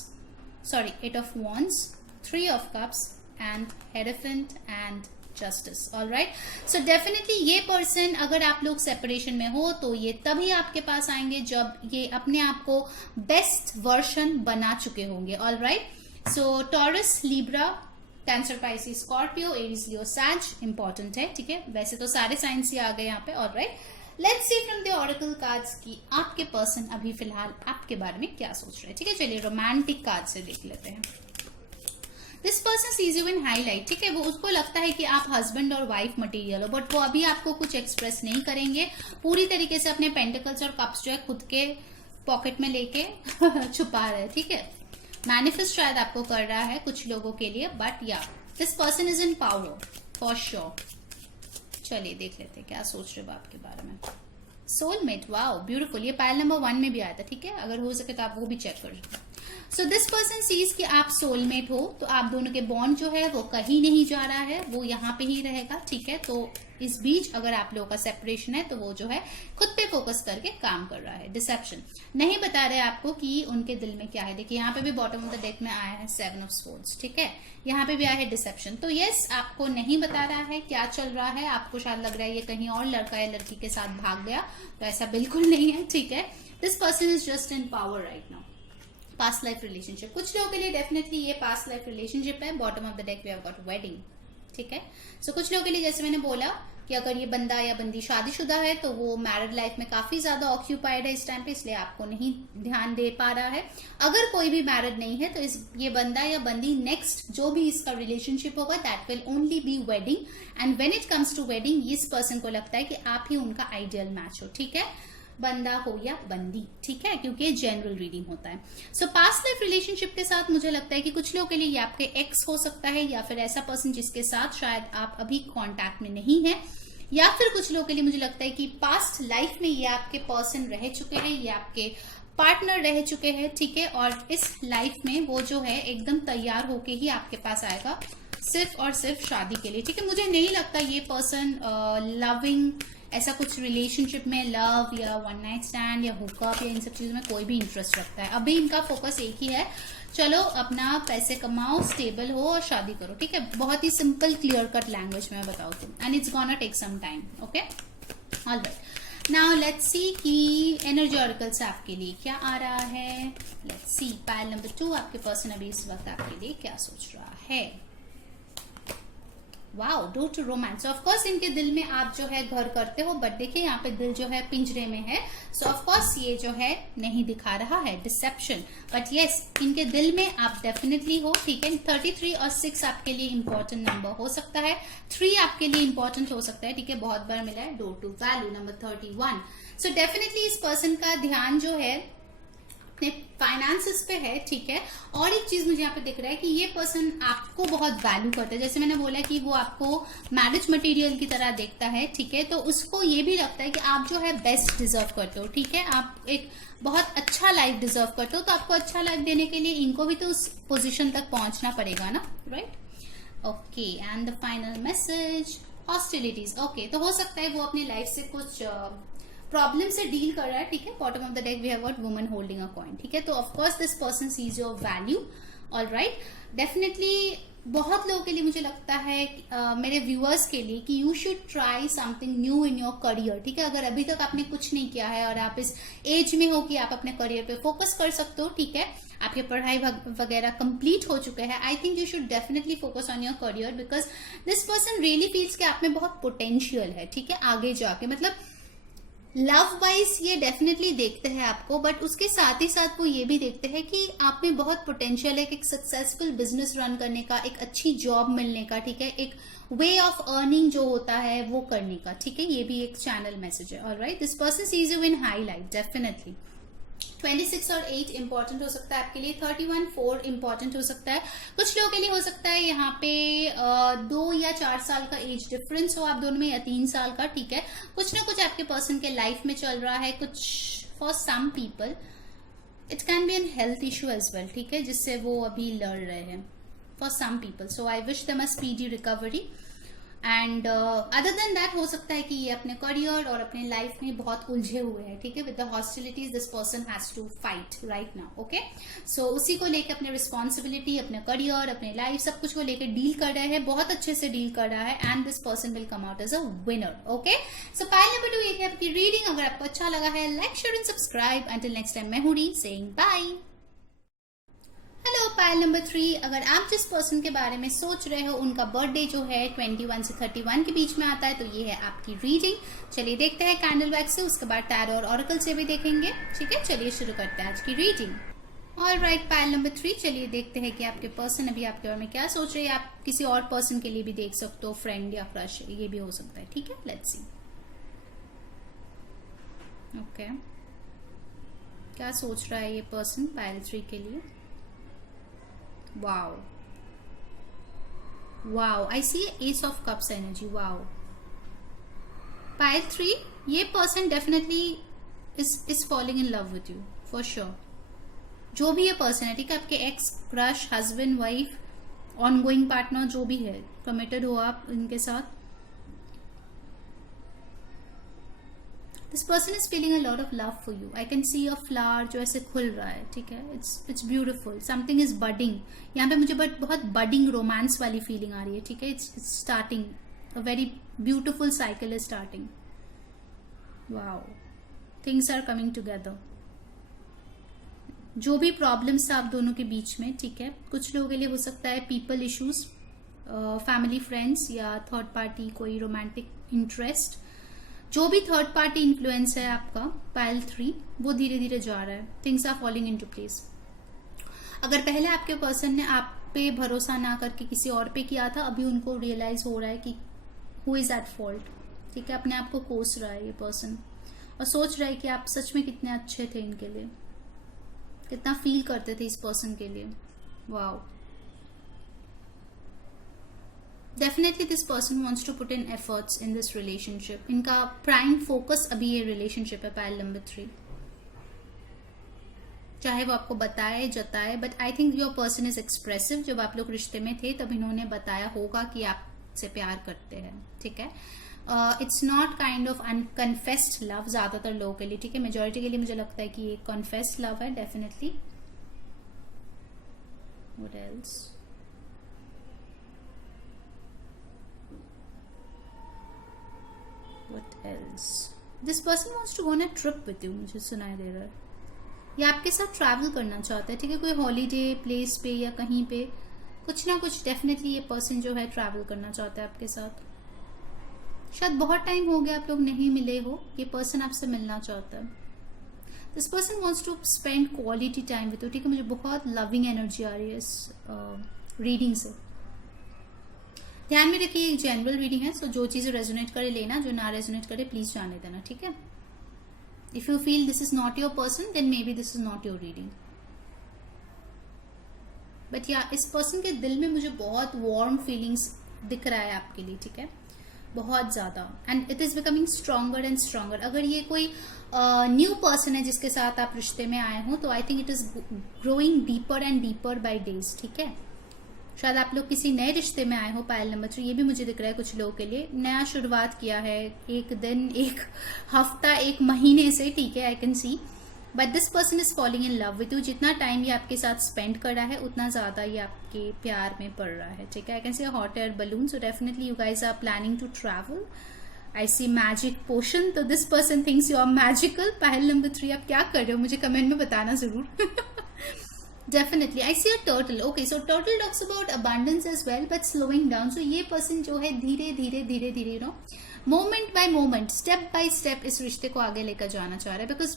sorry 8 of wands, 3 of cups and hierophant and justice. Alright, so definitely ये पर्सन, अगर आप लोग सेपरेशन में हो तो ये तभी आपके पास आएंगे जब ये अपने आप को बेस्ट वर्जन बना चुके होंगे। Alright, so Taurus, Libra, Cancer, Pisces, Scorpio, Aries, Leo, Sag important है, ठीक है। वैसे तो सारे साइंस ही आ गए यहाँ पे। Alright, let's see from the oracle cards की आपके पर्सन अभी फिलहाल आपके बारे में क्या सोच रहे हैं। ठीक है, चलिए रोमांटिक कार्ड से देख लेते हैं। This person sees you in highlight. ठीक है, वो उसको लगता है कि आप हस्बैंड और वाइफ मटेरियल हो, बट वो अभी आपको कुछ एक्सप्रेस नहीं करेंगे। पूरी तरीके से अपने पेंटिकल्स और कप्स जो है खुद के पॉकेट में लेके छुपा रहे हैं। ठीक है, मैनिफेस्ट शायद आपको कर रहा है कुछ लोगों के लिए, बट या this person is in power for sure. चलिए देख लेते हैं क्या सोच रहे हो आपके बारे में। सोलमेट, वाओ ब्यूटीफुल, ये पायल नंबर 1 में भी आया था। ठीक है, अगर हो सके तो आप वो भी चेक कर लीजिए। सो दिस पर्सन सीज कि आप सोलमेट हो, तो आप दोनों के बॉन्ड जो है वो कहीं नहीं जा रहा है, वो यहाँ पे ही रहेगा। ठीक है, तो इस बीच अगर आप लोगों का सेपरेशन है तो वो जो है खुद पे फोकस करके काम कर रहा है। डिसेप्शन नहीं बता रहे आपको कि उनके दिल में क्या है। देखिए यहाँ पे भी बॉटम ऑफ द डेक में आया है 7 ऑफ स्वॉर्ड्स। ठीक है, यहाँ पे भी आया है डिसेप्शन। तो यस, आपको नहीं बता रहा है क्या चल रहा है। आपको शायद लग रहा है ये कहीं और लड़का या लड़की के साथ भाग गया, तो ऐसा बिल्कुल नहीं है। ठीक है, this person is just in power right now. Past life relationship, कुछ लोगों के लिए डेफिनेटली ये पास्ट लाइफ रिलेशनशिप है। Bottom of the deck we have got wedding. ठीक है, सो कुछ लोगों के लिए जैसे मैंने बोला कि अगर ये बंदा या बंदी शादीशुदा है तो वो मैरिड लाइफ में काफी ज्यादा ऑक्यूपाइड है इस टाइम पे, इसलिए आपको नहीं ध्यान दे पा रहा है। अगर कोई भी मैरिड नहीं है तो ये बंदा या बंदी नेक्स्ट जो भी इसका रिलेशनशिप होगा that will only be wedding. And when it comes to wedding, इस पर्सन को लगता है कि आप ही उनका आइडियल मैच हो। ठीक है, बंदा हो या बंदी। ठीक है, क्योंकि जनरल रीडिंग होता है। सो पास्ट लाइफ रिलेशनशिप के साथ मुझे लगता है कि कुछ लोगों के लिए ये आपके एक्स हो सकता है, या फिर ऐसा पर्सन जिसके साथ शायद आप अभी कांटेक्ट में नहीं है, या फिर कुछ लोगों के लिए मुझे लगता है कि पास्ट लाइफ में ये आपके पर्सन रह चुके हैं, ये आपके पार्टनर रह चुके हैं। ठीक है, और इस लाइफ में वो जो है एकदम तैयार होके ही आपके पास आएगा, सिर्फ और सिर्फ शादी के लिए। ठीक है, मुझे नहीं लगता ये पर्सन लविंग ऐसा कुछ रिलेशनशिप में, लव या वन नाइट स्टैंड या हुकअप या इन सब चीजों में कोई भी इंटरेस्ट रखता है। अभी इनका फोकस एक ही है, चलो अपना पैसे कमाओ, स्टेबल हो और शादी करो। ठीक है, बहुत ही सिंपल क्लियर कट लैंग्वेज में मैं बताऊँ तो, and it's gonna take some time. Okay, alright, now let's see कि एनर्जी ऑरेकल से आपके लिए क्या आ रहा है। लेट्स सी पायल नंबर 2 आपके पर्सन अभी इस वक्त आपके लिए क्या सोच रहा है। Wow, door to romance. Of course इनके दिल में आप जो है घर करते हो, बट देखिए यहाँ पे दिल जो है पिंजरे में है। सो ऑफ कोर्स ये जो है नहीं दिखा रहा है डिसेप्शन, बट यस इनके दिल में आप डेफिनेटली हो। ठीक है, 33 और 6 आपके लिए इंपॉर्टेंट नंबर हो सकता है, 3 आपके लिए इंपॉर्टेंट हो सकता है। ठीक है, बहुत बार मिला है door to value number 31। So definitely इस पर्सन का ध्यान जो है अपने फाइनेंसेस पे है। ठीक है, और एक चीज मुझे यहाँ पे दिख रहा है कि ये पर्सन आपको बहुत वैल्यू करता है। जैसे मैंने बोला कि वो आपको मैरिज मटेरियल की तरह देखता है। ठीक है, तो उसको ये भी लगता है कि आप जो है बेस्ट डिजर्व करते हो। ठीक है, आप एक बहुत अच्छा लाइफ डिजर्व करते हो, तो आपको अच्छा लाइफ देने के लिए इनको भी तो उस पोजिशन तक पहुंचना पड़ेगा ना, right. Okay, and the final message hostilities. Okay, तो हो सकता है वो अपनी लाइफ से कुछ प्रॉब्लम से डील कर रहा है। ठीक है, bottom of the deck we have got woman holding a coin. ठीक है, तो of course this person sees your value. Alright, definitely बहुत लोगों के लिए मुझे लगता है मेरे व्यूअर्स के लिए कि you should try something new in your career. ठीक है, अगर अभी तक आपने कुछ नहीं किया है और आप इस एज में हो कि आप अपने करियर पे फोकस कर सकते हो, ठीक है, आपकी पढ़ाई वगैरह कंप्लीट हो चुके हैं, I think you should definitely focus on your career, because this person really feels कि आप में बहुत पोटेंशियल है। ठीक है, आगे जाके मतलब लव वाइज ये डेफिनेटली देखते हैं आपको, बट उसके साथ ही साथ वो ये भी देखते हैं कि आप में बहुत पोटेंशियल है एक सक्सेसफुल बिजनेस रन करने का, एक अच्छी जॉब मिलने का। ठीक है, एक वे ऑफ अर्निंग जो होता है वो करने का। ठीक है, ये भी एक चैनल मैसेज है। Alright, this person sees you in highlight definitely. 26 और 8 इंपॉर्टेंट हो सकता है आपके लिए, 31 4 इंपॉर्टेंट हो सकता है। कुछ लोगों के लिए हो सकता है यहाँ पे 2 या 4 साल का एज डिफरेंस हो आप दोनों में, या 3 साल का। ठीक है, कुछ ना कुछ आपके पर्सन के लाइफ में चल रहा है, कुछ for some people it can be an health issue as well. ठीक है, जिससे वो अभी लड़ रहे हैं for some people. So I wish them a speedy recovery. And other than that हो सकता है कि ये अपने करियर और अपने लाइफ में बहुत उलझे हुए हैं। ठीक है, with the hostilities this person has to fight right now. Okay, so उसी को लेकर अपने रिस्पॉन्सिबिलिटी, अपने करियर, अपने लाइफ, सब कुछ को लेकर डील कर रहे हैं, बहुत अच्छे से डील कर रहा है, and this person will come out as a winner. Okay, so pile number 2 ये है आपकी रीडिंग। अगर आपको अच्छा लगा है like share and subscribe. Until next time मैं हूं री saying bye. Hello pile number 3, अगर आप जिस पर्सन के बारे में सोच रहे हो उनका बर्थडे जो है 21 से 31 के बीच में आता है, तो ये है आपकी रीडिंग। चलिए देखते हैं कैंडल वैक्स से, उसके बाद टैरो और ऑरेकल से भी देखेंगे। ठीक है, चलिए शुरू करते हैं आज की रीडिंग। ऑल राइट, पायल नंबर 3, चलिए देखते हैं कि आपके पर्सन अभी आपके बारे में क्या सोच रहे हैं। आप किसी और पर्सन के लिए भी देख सकते हो, फ्रेंड या क्रश, ये भी हो सकता है। ठीक है, लेट्स सी। ओके, क्या सोच रहा है ये पर्सन पायल 3 के लिए। Wow wow, I see ace of cups energy. Wow, pile 3, ये person definitely is falling in love with you for sure. जो भी ये पर्सन है, ठीक है, आपके ex, crush, husband, wife, ongoing partner, जो भी है, कमिटेड हो आप इनके साथ। This person is feeling a lot of love for you. I can see a flower जो ऐसे खुल रहा है। ठीक है, it's beautiful, something is budding. यहाँ पे मुझे बहुत बडिंग रोमांस वाली फीलिंग आ रही है। ठीक है, it's starting, a very beautiful cycle is starting. Wow, things are coming together. जो भी प्रॉब्लम्स था आप दोनों के बीच में, ठीक है, कुछ लोगों के लिए हो सकता है पीपल इश्यूज, फैमिली, फ्रेंड्स या थर्ड पार्टी, कोई रोमांटिक इंटरेस्ट, जो भी थर्ड पार्टी इन्फ्लुएंस है आपका पायल 3, वो धीरे धीरे जा रहा है। Things are falling into place. अगर पहले आपके पर्सन ने आप पे भरोसा ना करके किसी और पे किया था, अभी उनको रियलाइज हो रहा है कि हु इज एट फॉल्ट। ठीक है, अपने आप को कोस रहा है ये पर्सन और सोच रहा है कि आप सच में कितने अच्छे थे इनके लिए, कितना फील करते थे इस पर्सन के लिए। Wow, definitely this person wants to put in efforts in this relationship. इनका प्राइम फोकस अभी ये रिलेशनशिप है पायल नंबर 3, चाहे वो आपको बताए जताए, but I think your person is expressive. जब आप लोग रिश्ते में थे तब इन्होंने बताया होगा कि आपसे प्यार करते हैं। ठीक है, it's not kind of unconfessed love ज्यादातर लोगों के लिए। ठीक है, मेजोरिटी के लिए मुझे लगता है कि ये कन्फेस्ड लव है definitely. What else? What else? This person wants to go on a trip with you, मुझे सुनाई दे रहा है। ये आपके साथ ट्रैवल करना चाहता है। ठीक है, कोई हॉलीडे प्लेस पे या कहीं पे कुछ ना कुछ डेफिनेटली ये पर्सन जो है ट्रैवल करना चाहता है आपके साथ। शायद बहुत टाइम हो गया आप लोग नहीं मिले हो, ये पर्सन आपसे मिलना चाहता है। This person wants to spend quality time with you. ठीक है, मुझे बहुत लविंग एनर्जी आ रही है इस रीडिंग से। ध्यान में रखिए, एक जनरल रीडिंग है, सो जो चीजें रेजोनेट करे लेना, जो ना रेजोनेट करे प्लीज जाने देना। ठीक है, if you feel this is not your person then maybe this is not your reading. But या इस पर्सन के दिल में मुझे बहुत वार्म फीलिंग्स दिख रहा है आपके लिए। ठीक है, बहुत ज्यादा, and it is becoming stronger and stronger. अगर ये कोई न्यू पर्सन है जिसके साथ आप रिश्ते में आए हो, तो I think it is growing deeper and deeper by days. ठीक है, शायद आप लोग किसी नए रिश्ते में आए हो पायल नंबर 3, ये भी मुझे दिख रहा है कुछ लोगों के लिए। नया शुरुआत किया है, एक दिन, एक हफ्ता, एक महीने से। ठीक है, I can C, but this person is falling in love with you. जितना टाइम ये आपके साथ स्पेंड कर रहा है उतना ज्यादा ये आपके प्यार में पड़ रहा है। ठीक है, I can see a hot air balloon, so definitely you guys are planning to travel. I see magic potion, तो this person thinks you are magical. Pile number 3, आप क्या कर रहे हो मुझे कमेंट में बताना जरूर। Definitely, I see a turtle. Okay, so turtle talks about abundance as well, but slowing down. So ये person जो है धीरे धीरे no moment by moment, step by step इस रिश्ते को आगे लेकर जाना चाह रहा है, because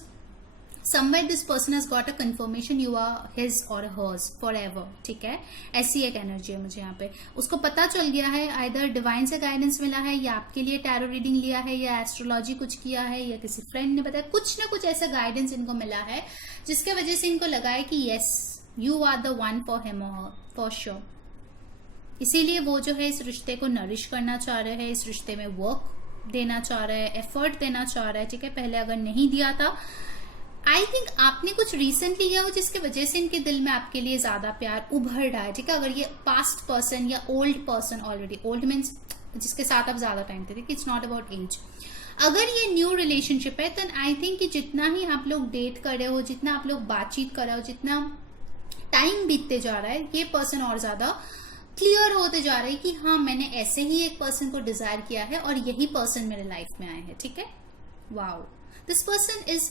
somewhere this person has got a confirmation you are his or hers forever. ठीक है, ऐसी एक एनर्जी है मुझे यहाँ पे। उसको पता चल गया है, either डिवाइन से गाइडेंस मिला है, या आपके लिए टैरो रीडिंग लिया है, या एस्ट्रोलॉजी कुछ किया है, या किसी फ्रेंड ने बताया, कुछ ना कुछ ऐसा गाइडेंस इनको मिला है जिसके वजह से इनको लगा है कि yes you are the one for him और हर, फॉर श्योर। इसीलिए वो जो है इस रिश्ते को नरिश करना चाह रहे हैं, इस रिश्ते में वर्क देना चाह रहा है, एफर्ट देना चाह रहा है। ठीक है, पहले अगर नहीं दिया था, आई थिंक आपने कुछ रिसेंटली किया हो जिसकी वजह से इनके दिल में आपके लिए ज्यादा प्यार उभर रहा है। ठीक है, अगर ये पास्ट पर्सन या old person, already old means जिसके साथ आप ज्यादा टाइम थे, इट्स नॉट अबाउट एज। अगर ये न्यू रिलेशनशिप है, देन आई थिंक कि जितना ही आप लोग डेट कर रहे हो, जितना आप लोग बातचीत कर रहे हो, जितना टाइम बीतते जा रहा है, ये पर्सन और ज्यादा क्लियर होते जा रहा है कि हाँ, मैंने ऐसे ही एक पर्सन को डिजायर किया है और यही पर्सन मेरे लाइफ में आए हैं। ठीक है, wow, this person is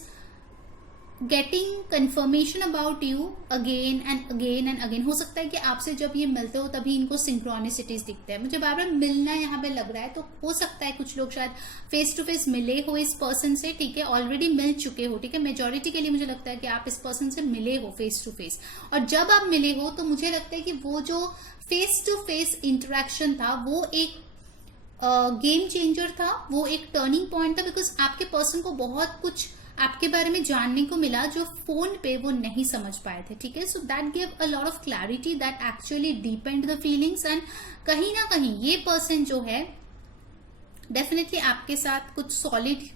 getting confirmation about you again and again and again. हो सकता है कि आपसे जब ये मिलते हो तभी इनको सिंक्रोनिसिटीज दिखते हैं। मुझे बार बार मिलना यहाँ पे लग रहा है, तो हो सकता है कुछ लोग शायद फेस टू फेस मिले हो इस पर्सन से, ठीक है, ऑलरेडी मिल चुके हो, ठीक है। मेजोरिटी के लिए मुझे लगता है कि आप इस पर्सन से मिले हो फेस टू फेस, और जब आप मिले हो तो मुझे लगता है कि वो जो फेस टू फेस इंटरेक्शन था वो एक गेम चेंजर था, वो एक टर्निंग पॉइंट था, बिकॉज आपके पर्सन को बहुत कुछ आपके बारे में जानने को मिला जो फोन पे वो नहीं समझ पाए थे, ठीक है। So that give a lot of clarity that actually depend the feelings, and कहीं ना कहीं ये पर्सन जो है डेफिनेटली आपके साथ कुछ सॉलिड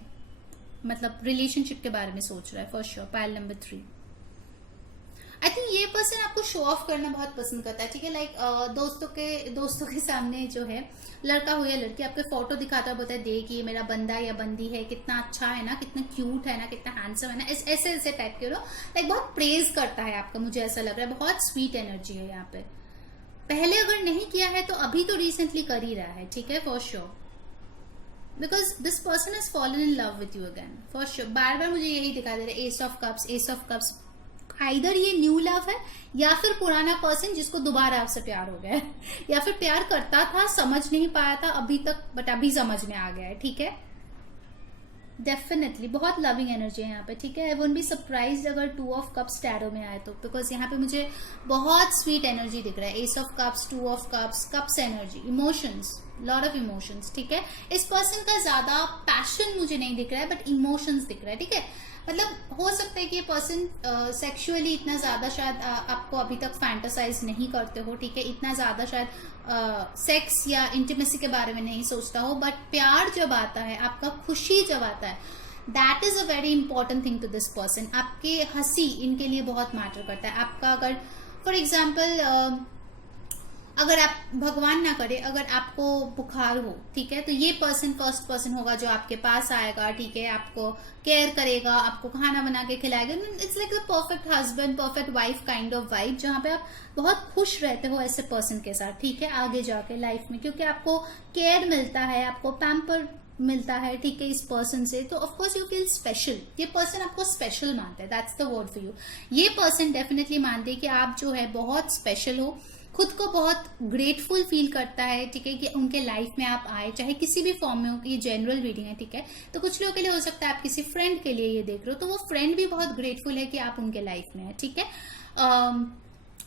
मतलब रिलेशनशिप के बारे में सोच रहा है, for sure. Pile number 3, I think ये पर्सन आपको शो ऑफ करना बहुत पसंद करता है, ठीक है। लाइक दोस्तों के सामने जो है, लड़का हो या लड़की, आपके फोटो दिखाता है, बोलता है देख ये मेरा बंदा या बंदी है, कितना अच्छा है ना, कितना क्यूट है ना, कितना हैंडसम है ना, ऐसे टाइप के लोग लाइक बहुत प्रेज करता है आपका, मुझे ऐसा लग रहा है। बहुत स्वीट एनर्जी है यहाँ पे। पहले अगर नहीं किया है तो अभी तो रिसेंटली कर ही रहा है, ठीक है, for sure, because this person has fallen in love with you again, for sure. बार बार मुझे यही दिखा दे रहा है, एस ऑफ कप्स। आइदर ये न्यू लव है या फिर पुराना पर्सन जिसको दोबारा आपसे प्यार हो गया है, या फिर प्यार करता था, समझ नहीं पाया था अभी तक, बट अभी समझ में आ गया है, ठीक है। डेफिनेटली बहुत लविंग एनर्जी है यहाँ पे, ठीक है। आई वोंट बी सरप्राइज्ड अगर 2 ऑफ कप्स टैरो में आए तो, बिकॉज यहाँ पे मुझे बहुत स्वीट एनर्जी दिख रहा है। Ace of cups, 2 of cups, cups energy, emotions, lot of emotions, ठीक है। इस पर्सन का ज्यादा पैशन मुझे नहीं दिख रहा है, बट इमोशंस दिख रहा है, ठीक है। मतलब हो सकता है कि ये पर्सन सेक्सुअली इतना ज्यादा शायद आपको अभी तक फैंटासाइज नहीं करते हो, ठीक है, इतना ज्यादा शायद सेक्स या इंटीमेसी के बारे में नहीं सोचता हो, बट प्यार जब आता है, आपका खुशी जब आता है, that is a very important thing to this person. आपके हंसी इनके लिए बहुत मैटर करता है। आपका अगर फॉर एग्जाम्पल अगर आप भगवान ना करे अगर आपको बुखार हो, ठीक है, तो ये पर्सन फर्स्ट पर्सन होगा जो आपके पास आएगा, ठीक है, आपको केयर करेगा, आपको खाना बना के खिलाएगा। It's like a perfect husband, perfect wife kind of wife, जहां पे आप बहुत खुश रहते हो ऐसे पर्सन के साथ, ठीक है, आगे जाके लाइफ में, क्योंकि आपको केयर मिलता है, आपको पैम्पर मिलता है, ठीक है, इस पर्सन से, तो of course you feel special. ये पर्सन आपको स्पेशल मानता है, that's the word for you. ये पर्सन डेफिनेटली मानते हैं कि आप जो है बहुत स्पेशल हो, खुद को बहुत ग्रेटफुल फील करता है, ठीक है, कि उनके लाइफ में आप आए, चाहे किसी भी फॉर्म में हो। ये जनरल रीडिंग है, ठीक है। तो कुछ लोगों के लिए हो सकता है आप किसी फ्रेंड के लिए ये देख रहे हो, तो वो फ्रेंड भी बहुत ग्रेटफुल है कि आप उनके लाइफ में है, ठीक है।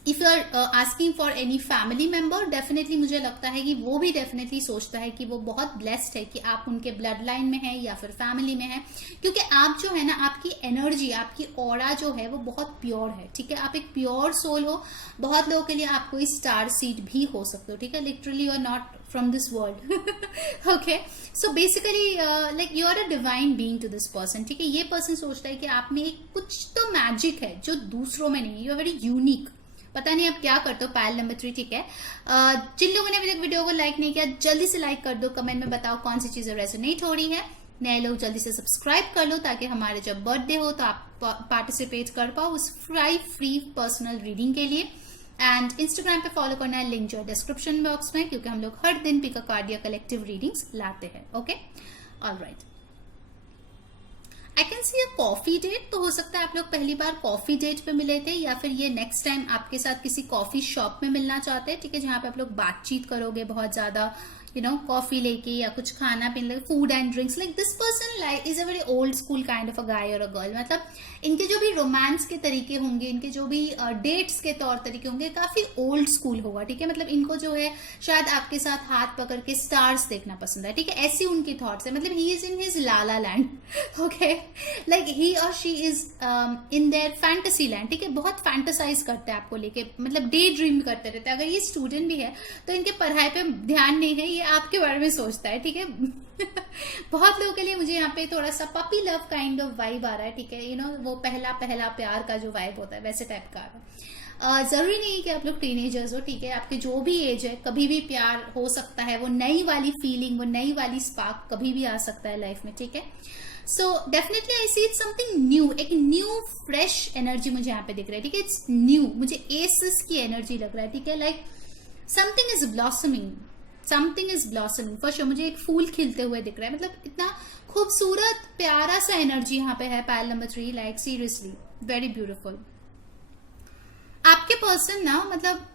If you are asking for any family member, definitely मुझे लगता है कि वो भी डेफिनेटली सोचता है कि वो बहुत ब्लेस्ड है कि आप उनके ब्लड लाइन में है या फिर फैमिली में है, क्योंकि आप जो है ना, आपकी एनर्जी, आपकी ऑरा जो है वो बहुत प्योर है, ठीक है। आप एक प्योर सोल हो। बहुत लोगों के लिए आप कोई स्टार सीड भी हो सकते हो, ठीक है, literally you are not from this world. Okay, so basically like you are a divine being to this person, ठीक है। ये पर्सन सोचता है कि आप में एक कुछ तो मैजिक है जो दूसरों में नहीं है, यू आर वेरी यूनिक। पता नहीं आप क्या करते हो, पायल नंबर 3, ठीक है। जिन लोगों ने अभी तक वीडियो को लाइक नहीं किया, जल्दी से लाइक कर दो, कमेंट में बताओ कौन सी चीजें रेजोनेट हो रही है। नए लोग जल्दी से सब्सक्राइब कर लो ताकि हमारे जब बर्थडे हो तो आप पार्टिसिपेट कर पाओ उस फ्री पर्सनल रीडिंग के लिए। एंड इंस्टाग्राम पे फॉलो करना है, लिंक जो है डिस्क्रिप्शन बॉक्स में, क्योंकि हम लोग हर दिन पिक अ कार्ड या कलेक्टिव रीडिंग्स लाते हैं। Okay, alright. I can see a coffee date, तो हो सकता है आप लोग पहली बार कॉफी डेट पे मिले थे, या फिर ये नेक्स्ट टाइम आपके साथ किसी कॉफी शॉप में मिलना चाहते हैं, ठीक है, जहां पे आप लोग बातचीत करोगे बहुत ज्यादा, यू नो, कॉफी लेके या कुछ खाना पीने, food and drinks. Like this person like is a very old school kind of a guy और अ गर्ल। मतलब इनके जो भी रोमांस के तरीके होंगे, इनके जो भी डेट्स के तौर तरीके होंगे, काफी ओल्ड स्कूल होगा, ठीक है। मतलब इनको जो है शायद आपके साथ हाथ पकड़ के स्टार्स देखना पसंद है, ठीक है, ऐसी उनकी थॉट्स है। मतलब he is in his lala land, okay, like he और she is in their fantasy land, ठीक है। बहुत फैंटेसाइज करते हैं आपको लेके, मतलब डे ड्रीम करते रहते हैं। अगर ये स्टूडेंट भी है तो इनके पढ़ाई पे ध्यान नहीं है, ये आपके बारे में सोचता है, ठीक है। बहुत लोगों के लिए मुझे यहाँ पे थोड़ा सा puppy love kind of vibe आ रहा है, ठीक है, यू नो, वो पहला प्यार का जो वाइब होता है वैसे टाइप का आ रहा है। जरूरी नहीं है कि आप लोग टीनेजर्स हो, ठीक है, आपके जो भी एज है, कभी भी प्यार हो सकता है। वो नई वाली फीलिंग, वो नई वाली स्पार्क कभी भी आ सकता है लाइफ में, ठीक है। So definitely I see it's something new, एक न्यू फ्रेश एनर्जी मुझे यहाँ पे दिख रहा है, ठीक है। इट्स न्यू, मुझे एसिस की एनर्जी लग रहा है, ठीक है। Like something is blossoming, something is blossoming for sure. मुझे एक फूल खिलते हुए दिख रहा है, मतलब इतना खूबसूरत प्यारा सा एनर्जी यहाँ पे है pile number 3, like seriously very beautiful. आपके पर्सन ना मतलब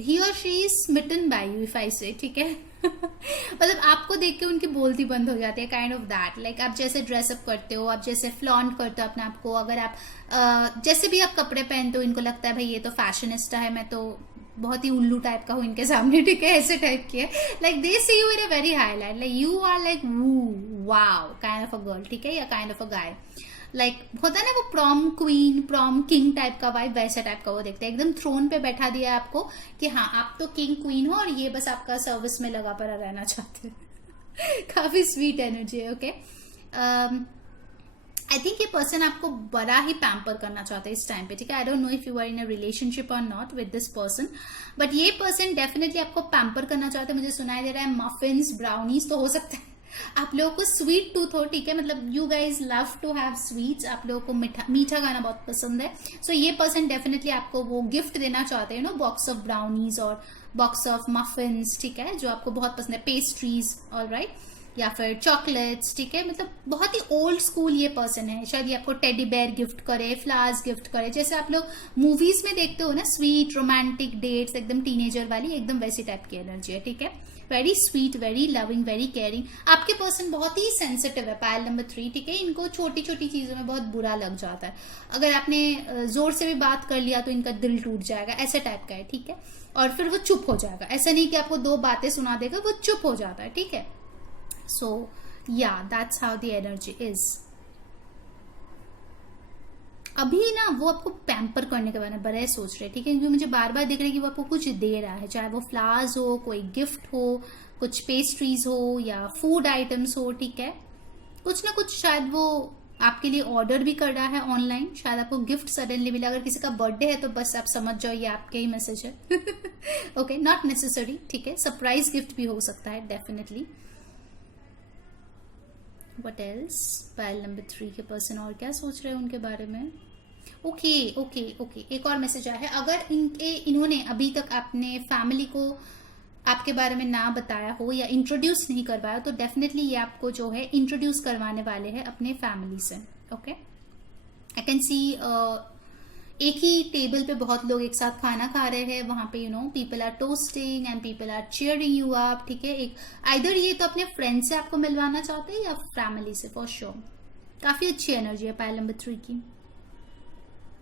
ही और she is smitten by you if I say, ठीक है। मतलब आपको देख के उनकी बोलती बंद हो जाती है, काइंड ऑफ दैट। लाइक आप जैसे ड्रेसअप करते हो, आप जैसे फ्लॉन्ट करते हो अपने आप को, अगर आप जैसे भी आप कपड़े पहनते हो, इनको लगता है भाई ये तो फैशनिस्टा है, मैं तो बहुत ही उल्लू टाइप का हूँ इनके सामने, ठीक है, ऐसे टाइप की है। Like they see you in a very highlight, like you are like wow kind of a girl, ठीक है, या kind of a guy. Like होता है ना वो prom queen prom king type का वाइब, वैसा टाइप का वो देखते हैं। एकदम थ्रोन पे बैठा दिया है आपको कि हाँ आप तो किंग क्वीन हो और ये बस आपका सर्विस में लगा पड़ा रहना चाहते हैं। काफी स्वीट एनर्जी है। ओके, आई थिंक ये पर्सन आपको बड़ा ही पैम्पर करना चाहता है इस टाइम पे, ठीक है। I don't know if you are in a relationship और not with this person, but ये पर्सन डेफिनेटली आपको पैम्पर करना चाहता है। मुझे सुनाई दे रहा है मफिन्स, ब्राउनीज, तो हो सकता है आप लोगों को स्वीट टूथ हो, ठीक है, मतलब you guys love to have sweets, आप लोगों को मीठा खाना बहुत पसंद है। सो ये पर्सन डेफिनेटली आपको वो गिफ्ट देना चाहते हैं, नो, बॉक्स ऑफ ब्राउनीज और बॉक्स ऑफ मफिन्स, ठीक है, जो आपको बहुत पसंद है, पेस्ट्रीज, ऑलराइट, या फिर चॉकलेट्स, ठीक है। मतलब बहुत ही ओल्ड स्कूल ये पर्सन है। शायद ये आपको टेडी बेयर गिफ्ट करे, फ्लावर्स गिफ्ट करे, जैसे आप लोग मूवीज में देखते हो ना, स्वीट रोमांटिक डेट्स, एकदम टीनेजर वाली, एकदम वैसी टाइप की एनर्जी है, ठीक है। Very sweet, very loving, very caring. आपके पर्सन बहुत ही सेंसिटिव है, पायल नंबर 3, ठीक है। इनको छोटी छोटी चीजों में बहुत बुरा लग जाता है। अगर आपने जोर से भी बात कर लिया तो इनका दिल टूट जाएगा, ऐसे टाइप का है, ठीक है। और फिर वो चुप हो जाएगा, ऐसा नहीं कि आपको 2 बातें सुना देगा, वो चुप हो जाता है, ठीक है। So yeah, that's how the energy is. अभी ना वो आपको पैम्पर करने के बारे में बड़ा सोच रहे हैं, ठीक है, क्योंकि मुझे बार बार दिख रहा है कि वो आपको कुछ दे रहा है, चाहे वो फ्लावर्स हो, कोई गिफ्ट हो, कुछ पेस्ट्रीज हो या फूड आइटम्स हो, ठीक है। कुछ ना कुछ शायद वो आपके लिए ऑर्डर भी कर रहा है ऑनलाइन, शायद आपको गिफ्ट सडनली मिला। अगर किसी का बर्थडे है तो बस आप समझ जाओ ये आपके ही मैसेज है। ओके, नॉट नेसेसरी, ठीक है, सरप्राइज गिफ्ट भी हो सकता है definitely. What else? Payal number 3 के पर्सन और क्या सोच रहे हैं उनके बारे में? ओके ओके ओके, एक और मैसेज आया है। अगर इन्होंने अभी तक अपने फैमिली को आपके बारे में ना बताया हो या इंट्रोड्यूस नहीं करवाया, तो डेफिनेटली ये आपको जो है इंट्रोड्यूस करवाने वाले हैं अपने फैमिली से। ओके, आई कैन सी एक ही टेबल पे बहुत लोग एक साथ खाना खा रहे हैं, वहां पे you know people are toasting and people are cheering you up, ठीक है। एक आइदर ये तो अपने फ्रेंड से आपको मिलवाना चाहते हैं या फैमिली से, फॉर श्योर। काफी अच्छी एनर्जी है पायल नंबर 3 की,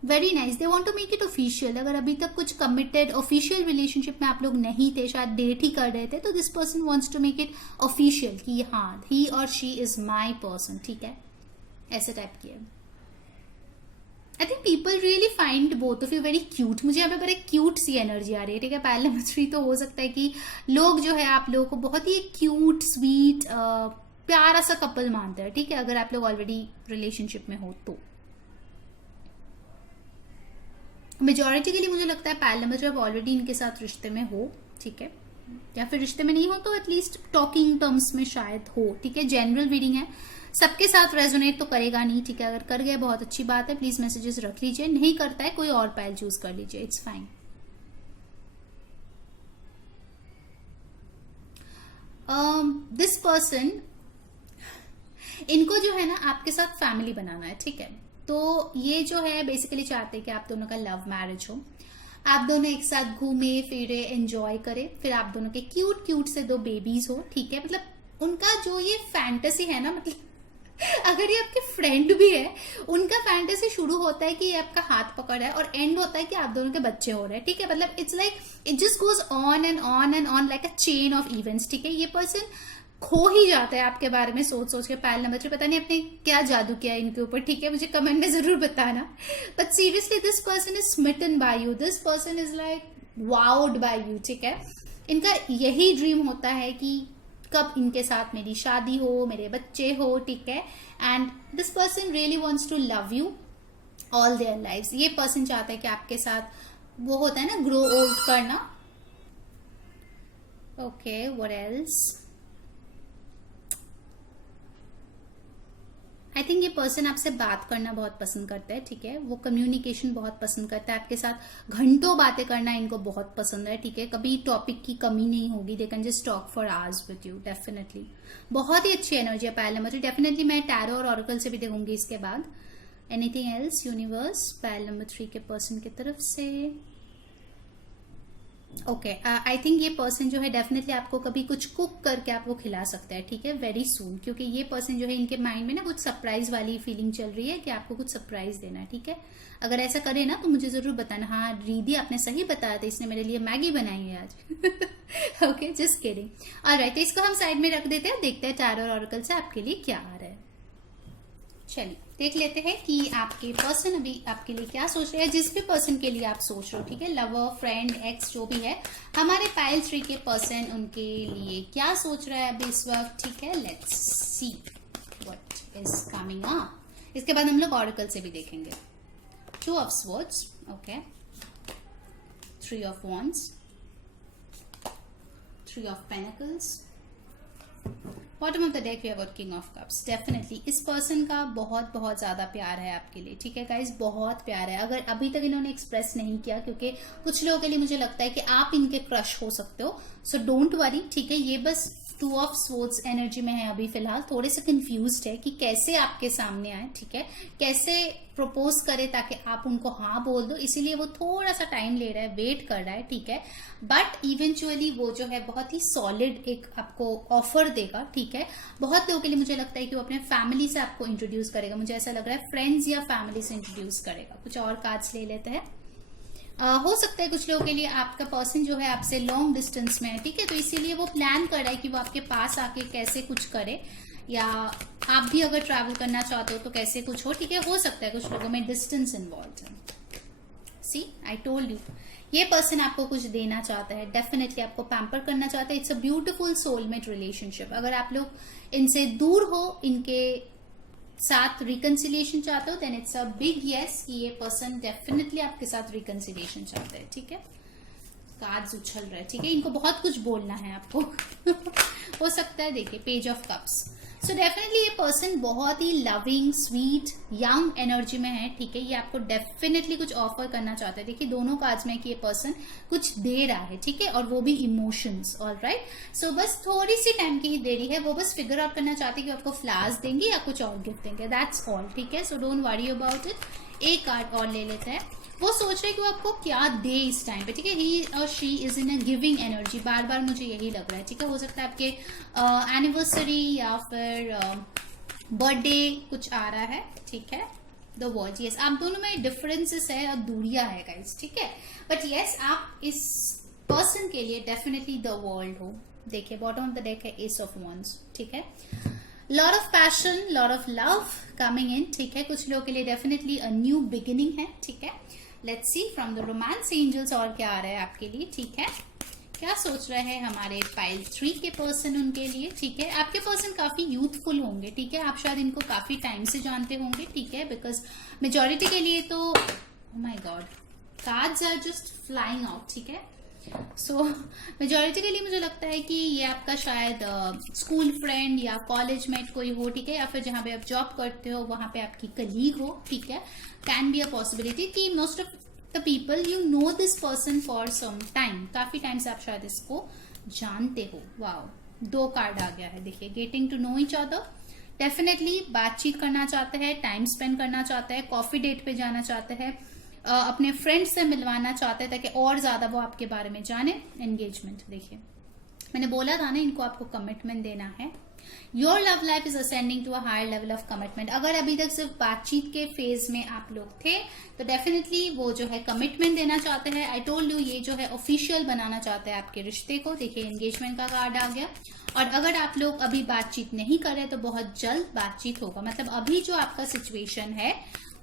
very nice. They want to make it official. अगर अभी तक कुछ कमिटेड ऑफिशियल रिलेशनशिप में आप लोग नहीं थे, शायद डेट ही कर रहे थे, तो this person wants to make it official कि हाँ ही और शी इज माई पर्सन, ठीक है, ऐसे टाइप की है। I think people really find both of you very cute. मुझे यहाँ पे बड़े क्यूट सी एनर्जी आ रही है, ठीक है। पायल नंबर 3 तो हो सकता है कि लोग जो है आप लोगों को बहुत ही क्यूट स्वीट प्यारा सा कपल मानते हैं, ठीक है, अगर आप लोग ऑलरेडी रिलेशनशिप में हो तो। मेजोरिटी के लिए मुझे लगता है पायल नंबर 3 आप ऑलरेडी इनके साथ रिश्ते में हो, ठीक है, या फिर रिश्ते में नहीं हो तो एटलीस्ट टॉकिंग टर्म्स में शायद हो, ठीक है। जनरल रीडिंग है, सबके साथ रेजोनेट तो करेगा नहीं, ठीक है। अगर कर गया बहुत अच्छी बात है, प्लीज मैसेजेस रख लीजिए। नहीं करता है कोई और पायल चूज कर लीजिए, इट्स फाइन। दिस पर्सन, इनको जो है ना आपके साथ फैमिली बनाना है, ठीक है। तो ये जो है बेसिकली चाहते हैं कि आप दोनों का लव मैरिज हो, आप दोनों एक साथ घूमे फिरे एंजॉय करें, फिर आप दोनों के क्यूट क्यूट से 2 बेबीज हो, ठीक है। मतलब उनका जो ये फैंटेसी है ना, मतलब अगर ये आपके फ्रेंड भी है, उनका फैंटेसी शुरू होता है कि ये आपका हाथ पकड़ है और एंड होता है कि आप दोनों के बच्चे हो रहे हैं, ठीक है। मतलब it's like it just goes on and on and on like a chain of events, ठीक है। ये पर्सन खो ही जाता है आपके बारे में सोच सोच के। पायल नंबर 3, पता नहीं आपने क्या जादू किया इनके ऊपर, ठीक है, मुझे कमेंट में जरूर बताना। But seriously this person is smitten by you, this person is like wowed by you, ठीक है। इनका यही ड्रीम होता है कि कब इनके साथ मेरी शादी हो, मेरे बच्चे हो, ठीक है। And this person really wants to love you all their lives. ये पर्सन चाहता है कि आपके साथ वो होता है ना ग्रो ओल्ड करना। Okay, what else? I think ये पर्सन आपसे बात करना बहुत पसंद करता है, ठीक है। वो कम्युनिकेशन बहुत पसंद करता है, आपके साथ घंटों बातें करना इनको बहुत पसंद है, ठीक है। कभी टॉपिक की कमी नहीं होगी, they can just talk for hours with you, definitely. बहुत ही अच्छी एनर्जी है पायल नंबर 3, डेफिनेटली मैं टैरो और ऑरेकल से भी देखूंगी इसके बाद। Anything else universe pile number 3 के पर्सन की तरफ से? ओके, आई थिंक ये पर्सन जो है डेफिनेटली आपको कभी कुछ कुक करके आपको खिला सकता है, ठीक है, वेरी सून, क्योंकि ये पर्सन जो है इनके माइंड में ना कुछ सरप्राइज वाली फीलिंग चल रही है कि आपको कुछ सरप्राइज देना है, ठीक है। अगर ऐसा करे ना तो मुझे जरूर बताना। हाँ रिधि, आपने सही बताया था, इसने मेरे लिए मैगी बनाई है आज। Okay, just kidding. ऑलराइट, तो इसको हम साइड में रख देते हैं, देखते हैं टैरो और ऑरेकल से आपके लिए क्या आ रहा है। चलिए देख लेते हैं कि आपके पर्सन अभी आपके लिए क्या सोच रहे हैं, जिस भी पर्सन के लिए आप सोच रहे हो, ठीक है, लवर, फ्रेंड, एक्स, जो भी है, हमारे पाइल 3 के पर्सन उनके लिए क्या सोच रहा है अभी इस वक्त, ठीक है। Let's see what is coming up. इसके बाद हम लोग ऑरेकल से भी देखेंगे। 2 of swords, okay, 3 of wands, 3 of pentacles, bottom of the deck we have got king of cups. Definitely इस पर्सन का बहुत बहुत ज्यादा प्यार है आपके लिए, ठीक है गाइज, बहुत प्यार है। अगर अभी तक इन्होंने एक्सप्रेस नहीं किया, क्योंकि कुछ लोगों के लिए मुझे लगता है कि आप इनके क्रश हो सकते हो, सो डोंट वरी, ठीक है। ये बस 2 ऑफ स्वॉर्ड्स एनर्जी में है अभी फिलहाल, थोड़े से कंफ्यूज्ड है कि कैसे आपके सामने आए, ठीक है, कैसे प्रपोज करे ताकि आप उनको हाँ बोल दो, इसीलिए वो थोड़ा सा टाइम ले रहा है, वेट कर रहा है, ठीक है। बट इवेंचुअली वो जो है बहुत ही सॉलिड एक आपको ऑफर देगा, ठीक है। बहुत लोगों के लिए मुझे लगता है कि वो अपने फैमिली से आपको इंट्रोड्यूस करेगा, मुझे ऐसा लग रहा है फ्रेंड्स या फैमिली से इंट्रोड्यूस करेगा। कुछ और कार्ड्स ले लेते हैं। हो सकता है कुछ लोगों के लिए आपका पर्सन जो है आपसे लॉन्ग डिस्टेंस में है, ठीक है, तो इसीलिए वो प्लान कर रहा है कि वो आपके पास आके कैसे कुछ करे, या आप भी अगर ट्रैवल करना चाहते हो तो कैसे कुछ हो, ठीक है। हो सकता है कुछ लोगों में डिस्टेंस इन्वॉल्व है। सी, आई टोल्ड यू, ये पर्सन आपको कुछ देना चाहता है, डेफिनेटली आपको पैम्पर करना चाहता है। It's a beautiful soulmate relationship. अगर आप लोग इनसे दूर हो, इनके साथ रिकंसिलिएशन चाहते हो, then it's a big yes कि ये पर्सन डेफिनेटली आपके साथ रिकंसिलिएशन चाहता है, ठीक है। कार्ड्स उछल रहे हैं, ठीक है, इनको बहुत कुछ बोलना है आपको। हो सकता है, देखिए, page of cups. So definitely ये पर्सन बहुत ही लविंग, स्वीट, यंग एनर्जी में है, ठीक है। ये आपको डेफिनेटली कुछ ऑफर करना चाहता है। देखिए दोनों कार्ड्स में कि ये पर्सन कुछ दे रहा है, ठीक है, और वो भी इमोशंस, ऑलराइट। सो बस थोड़ी सी टाइम की ही देरी है, वो बस फिगर आउट करना चाहते हैं कि आपको फ्लावर्स देंगे या कुछ और गिफ्ट देंगे, दैट्स ऑल, ठीक है। So don't worry about it. एक कार्ड और ले लेते हैं। वो सोच रहे कि वो आपको क्या दे इस टाइम पे, ठीक है। ही और she is in a giving energy, बार बार मुझे यही लग रहा है, ठीक है। हो सकता है आपके एनिवर्सरी या फिर बर्थडे कुछ आ रहा है, ठीक है। द वर्ल्ड, यस, आप दोनों में डिफरेंसेस है और दूरियां है गाइस, ठीक है। बट यस, आप इस पर्सन के लिए डेफिनेटली द वर्ल्ड हो। देखिए बॉटम ऑफ द डेक है एस ऑफ वॉन्ड्स, ठीक है। Lot of passion, lot of love coming in, ठीक है। कुछ लोगों के लिए डेफिनेटली अ न्यू बिगिनिंग है, ठीक है। Let's see from the romance angels और क्या आ रहा है आपके लिए, ठीक है। क्या सोच रहे हैं हमारे पाइल 3 के पर्सन उनके लिए, ठीक है। आपके पर्सन काफी यूथफुल होंगे, ठीक है। आप शायद इनको काफी टाइम से जानते होंगे, ठीक है, बिकॉज मेजोरिटी के लिए तो oh my god, cards are just flying out, ठीक है। सो मेजोरिटी के लिए मुझे लगता है कि ये आपका शायद स्कूल फ्रेंड या कॉलेज मेट कोई हो, ठीक है, या फिर जहां पे आप जॉब करते हो वहां पे आपकी कलीग हो, ठीक है। कैन बी अ पॉसिबिलिटी कि most of the people you know this person for some time, काफी टाइम से आप शायद इसको जानते हो। वाओ, 2 कार्ड आ गया है, देखिए, getting to know each other. Definitely बातचीत करना चाहते हैं, टाइम स्पेंड करना चाहते हैं, कॉफी डेट पे जाना चाहते हैं, अपने फ्रेंड्स से मिलवाना चाहते हैं ताकि और ज्यादा वो आपके बारे में जाने। एंगेजमेंट, देखिए मैंने बोला था ना, इनको आपको कमिटमेंट देना है। Your love life is ascending to a higher level of commitment. अगर अभी तक सिर्फ बातचीत के फेज में आप लोग थे तो डेफिनेटली वो जो है कमिटमेंट देना चाहते हैं। आई टोल्ड यू, ये जो है ऑफिशियल बनाना चाहते हैं आपके रिश्ते को। देखिए एंगेजमेंट का कार्ड आ गया। और अगर आप लोग अभी बातचीत नहीं कर रहे तो बहुत जल्द बातचीत होगा, मतलब अभी जो आपका सिचुएशन है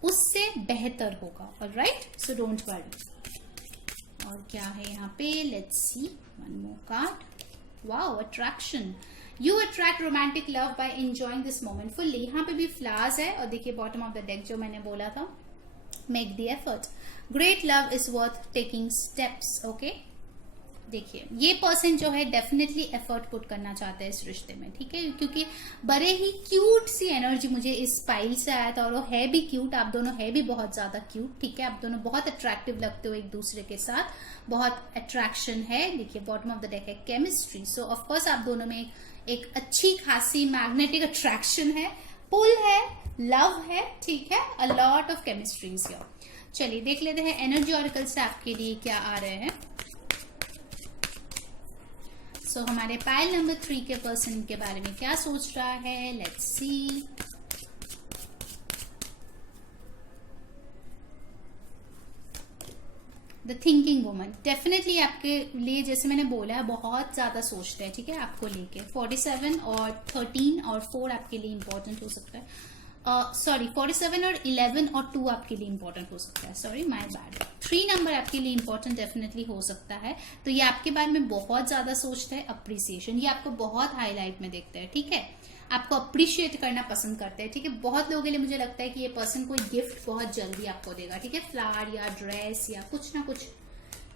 उससे बेहतर होगा, ऑलराइट। So don't worry. और क्या है यहाँ पे, let's see one more card. Wow, attraction. You attract romantic love by enjoying this moment fully. यहाँ पे भी फ्लावर्स है और देखिए बॉटम ऑफ द डेक जो मैंने बोला था, make the effort, great love is worth taking steps, okay. देखिए ये पर्सन जो है डेफिनेटली एफर्ट पुट करना चाहता है इस रिश्ते में, ठीक है, क्योंकि बड़े ही क्यूट सी एनर्जी मुझे इस पाइल से आया था और वो है भी क्यूट। आप दोनों है भी बहुत ज्यादा क्यूट, ठीक है। आप दोनों बहुत अट्रैक्टिव लगते हो एक दूसरे के साथ, बहुत अट्रैक्शन है। देखिए बॉटम ऑफ द डेक है केमिस्ट्री। सो ऑफकोर्स आप दोनों में एक अच्छी खासी मैग्नेटिक अट्रैक्शन है, पुल है, लव है, ठीक है, अ लॉट ऑफ केमिस्ट्रीज हियर। चलिए देख लेते हैं एनर्जी ऑरिकल से आपके लिए क्या आ रहे हैं। सो हमारे पाइल नंबर 3 के पर्सन के बारे में क्या सोच रहा है, let's C. The thinking woman definitely आपके लिए, जैसे मैंने बोला है, बहुत ज्यादा सोचते हैं, ठीक है, आपको लेके। 47 और 13 और 4 आपके लिए इंपॉर्टेंट हो सकता है। सॉरी 47 और 11 और 2 आपके लिए इंपॉर्टेंट हो सकता है, सॉरी माय बैड। 3 नंबर आपके लिए इंपॉर्टेंट डेफिनेटली हो सकता है। तो ये आपके बारे में बहुत ज्यादा सोचते हैं, अप्रिसिएशन, ये आपको बहुत हाईलाइट में देखते हैं, ठीक है, आपको अप्रिशिएट करना पसंद करते हैं, ठीक है। बहुत लोगों के लिए मुझे लगता है कि ये पर्सन कोई गिफ्ट बहुत जल्दी आपको देगा, ठीक है, फ्लावर या ड्रेस या कुछ ना कुछ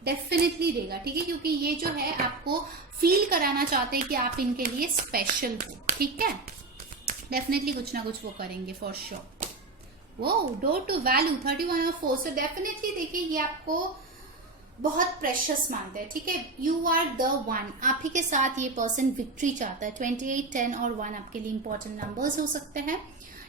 डेफिनेटली देगा, ठीक है, क्योंकि ये जो है आपको फील कराना चाहते हैं कि आप इनके लिए स्पेशल हो, ठीक है। डेफिनेटली कुछ ना कुछ वो करेंगे फॉर श्योर। वो डोर टू वैल्यू 31 और 4, सो डेफिनेटली देखिए ये आपको बहुत प्रेशियस मानते हैं, ठीक है। यू आर द वन, आप ही के साथ ये पर्सन विक्ट्री चाहता है। 28, 10 और 1 आपके लिए इंपॉर्टेंट नंबर्स हो सकते हैं।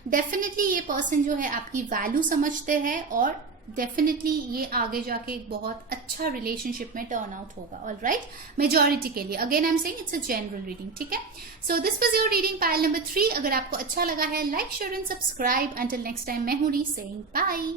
डेफिनेटली ये पर्सन जो है आपकी वैल्यू समझते हैं और डेफिनेटली ये आगे जाके एक बहुत अच्छा रिलेशनशिप में टर्न आउट होगा। ऑल राइट, मेजोरिटी के लिए, again I am saying it's a general reading, ठीक है। So this was your reading pile number 3। अगर आपको अच्छा लगा है, like share and subscribe. Until next time, मैं हूं री सेइंग बाय।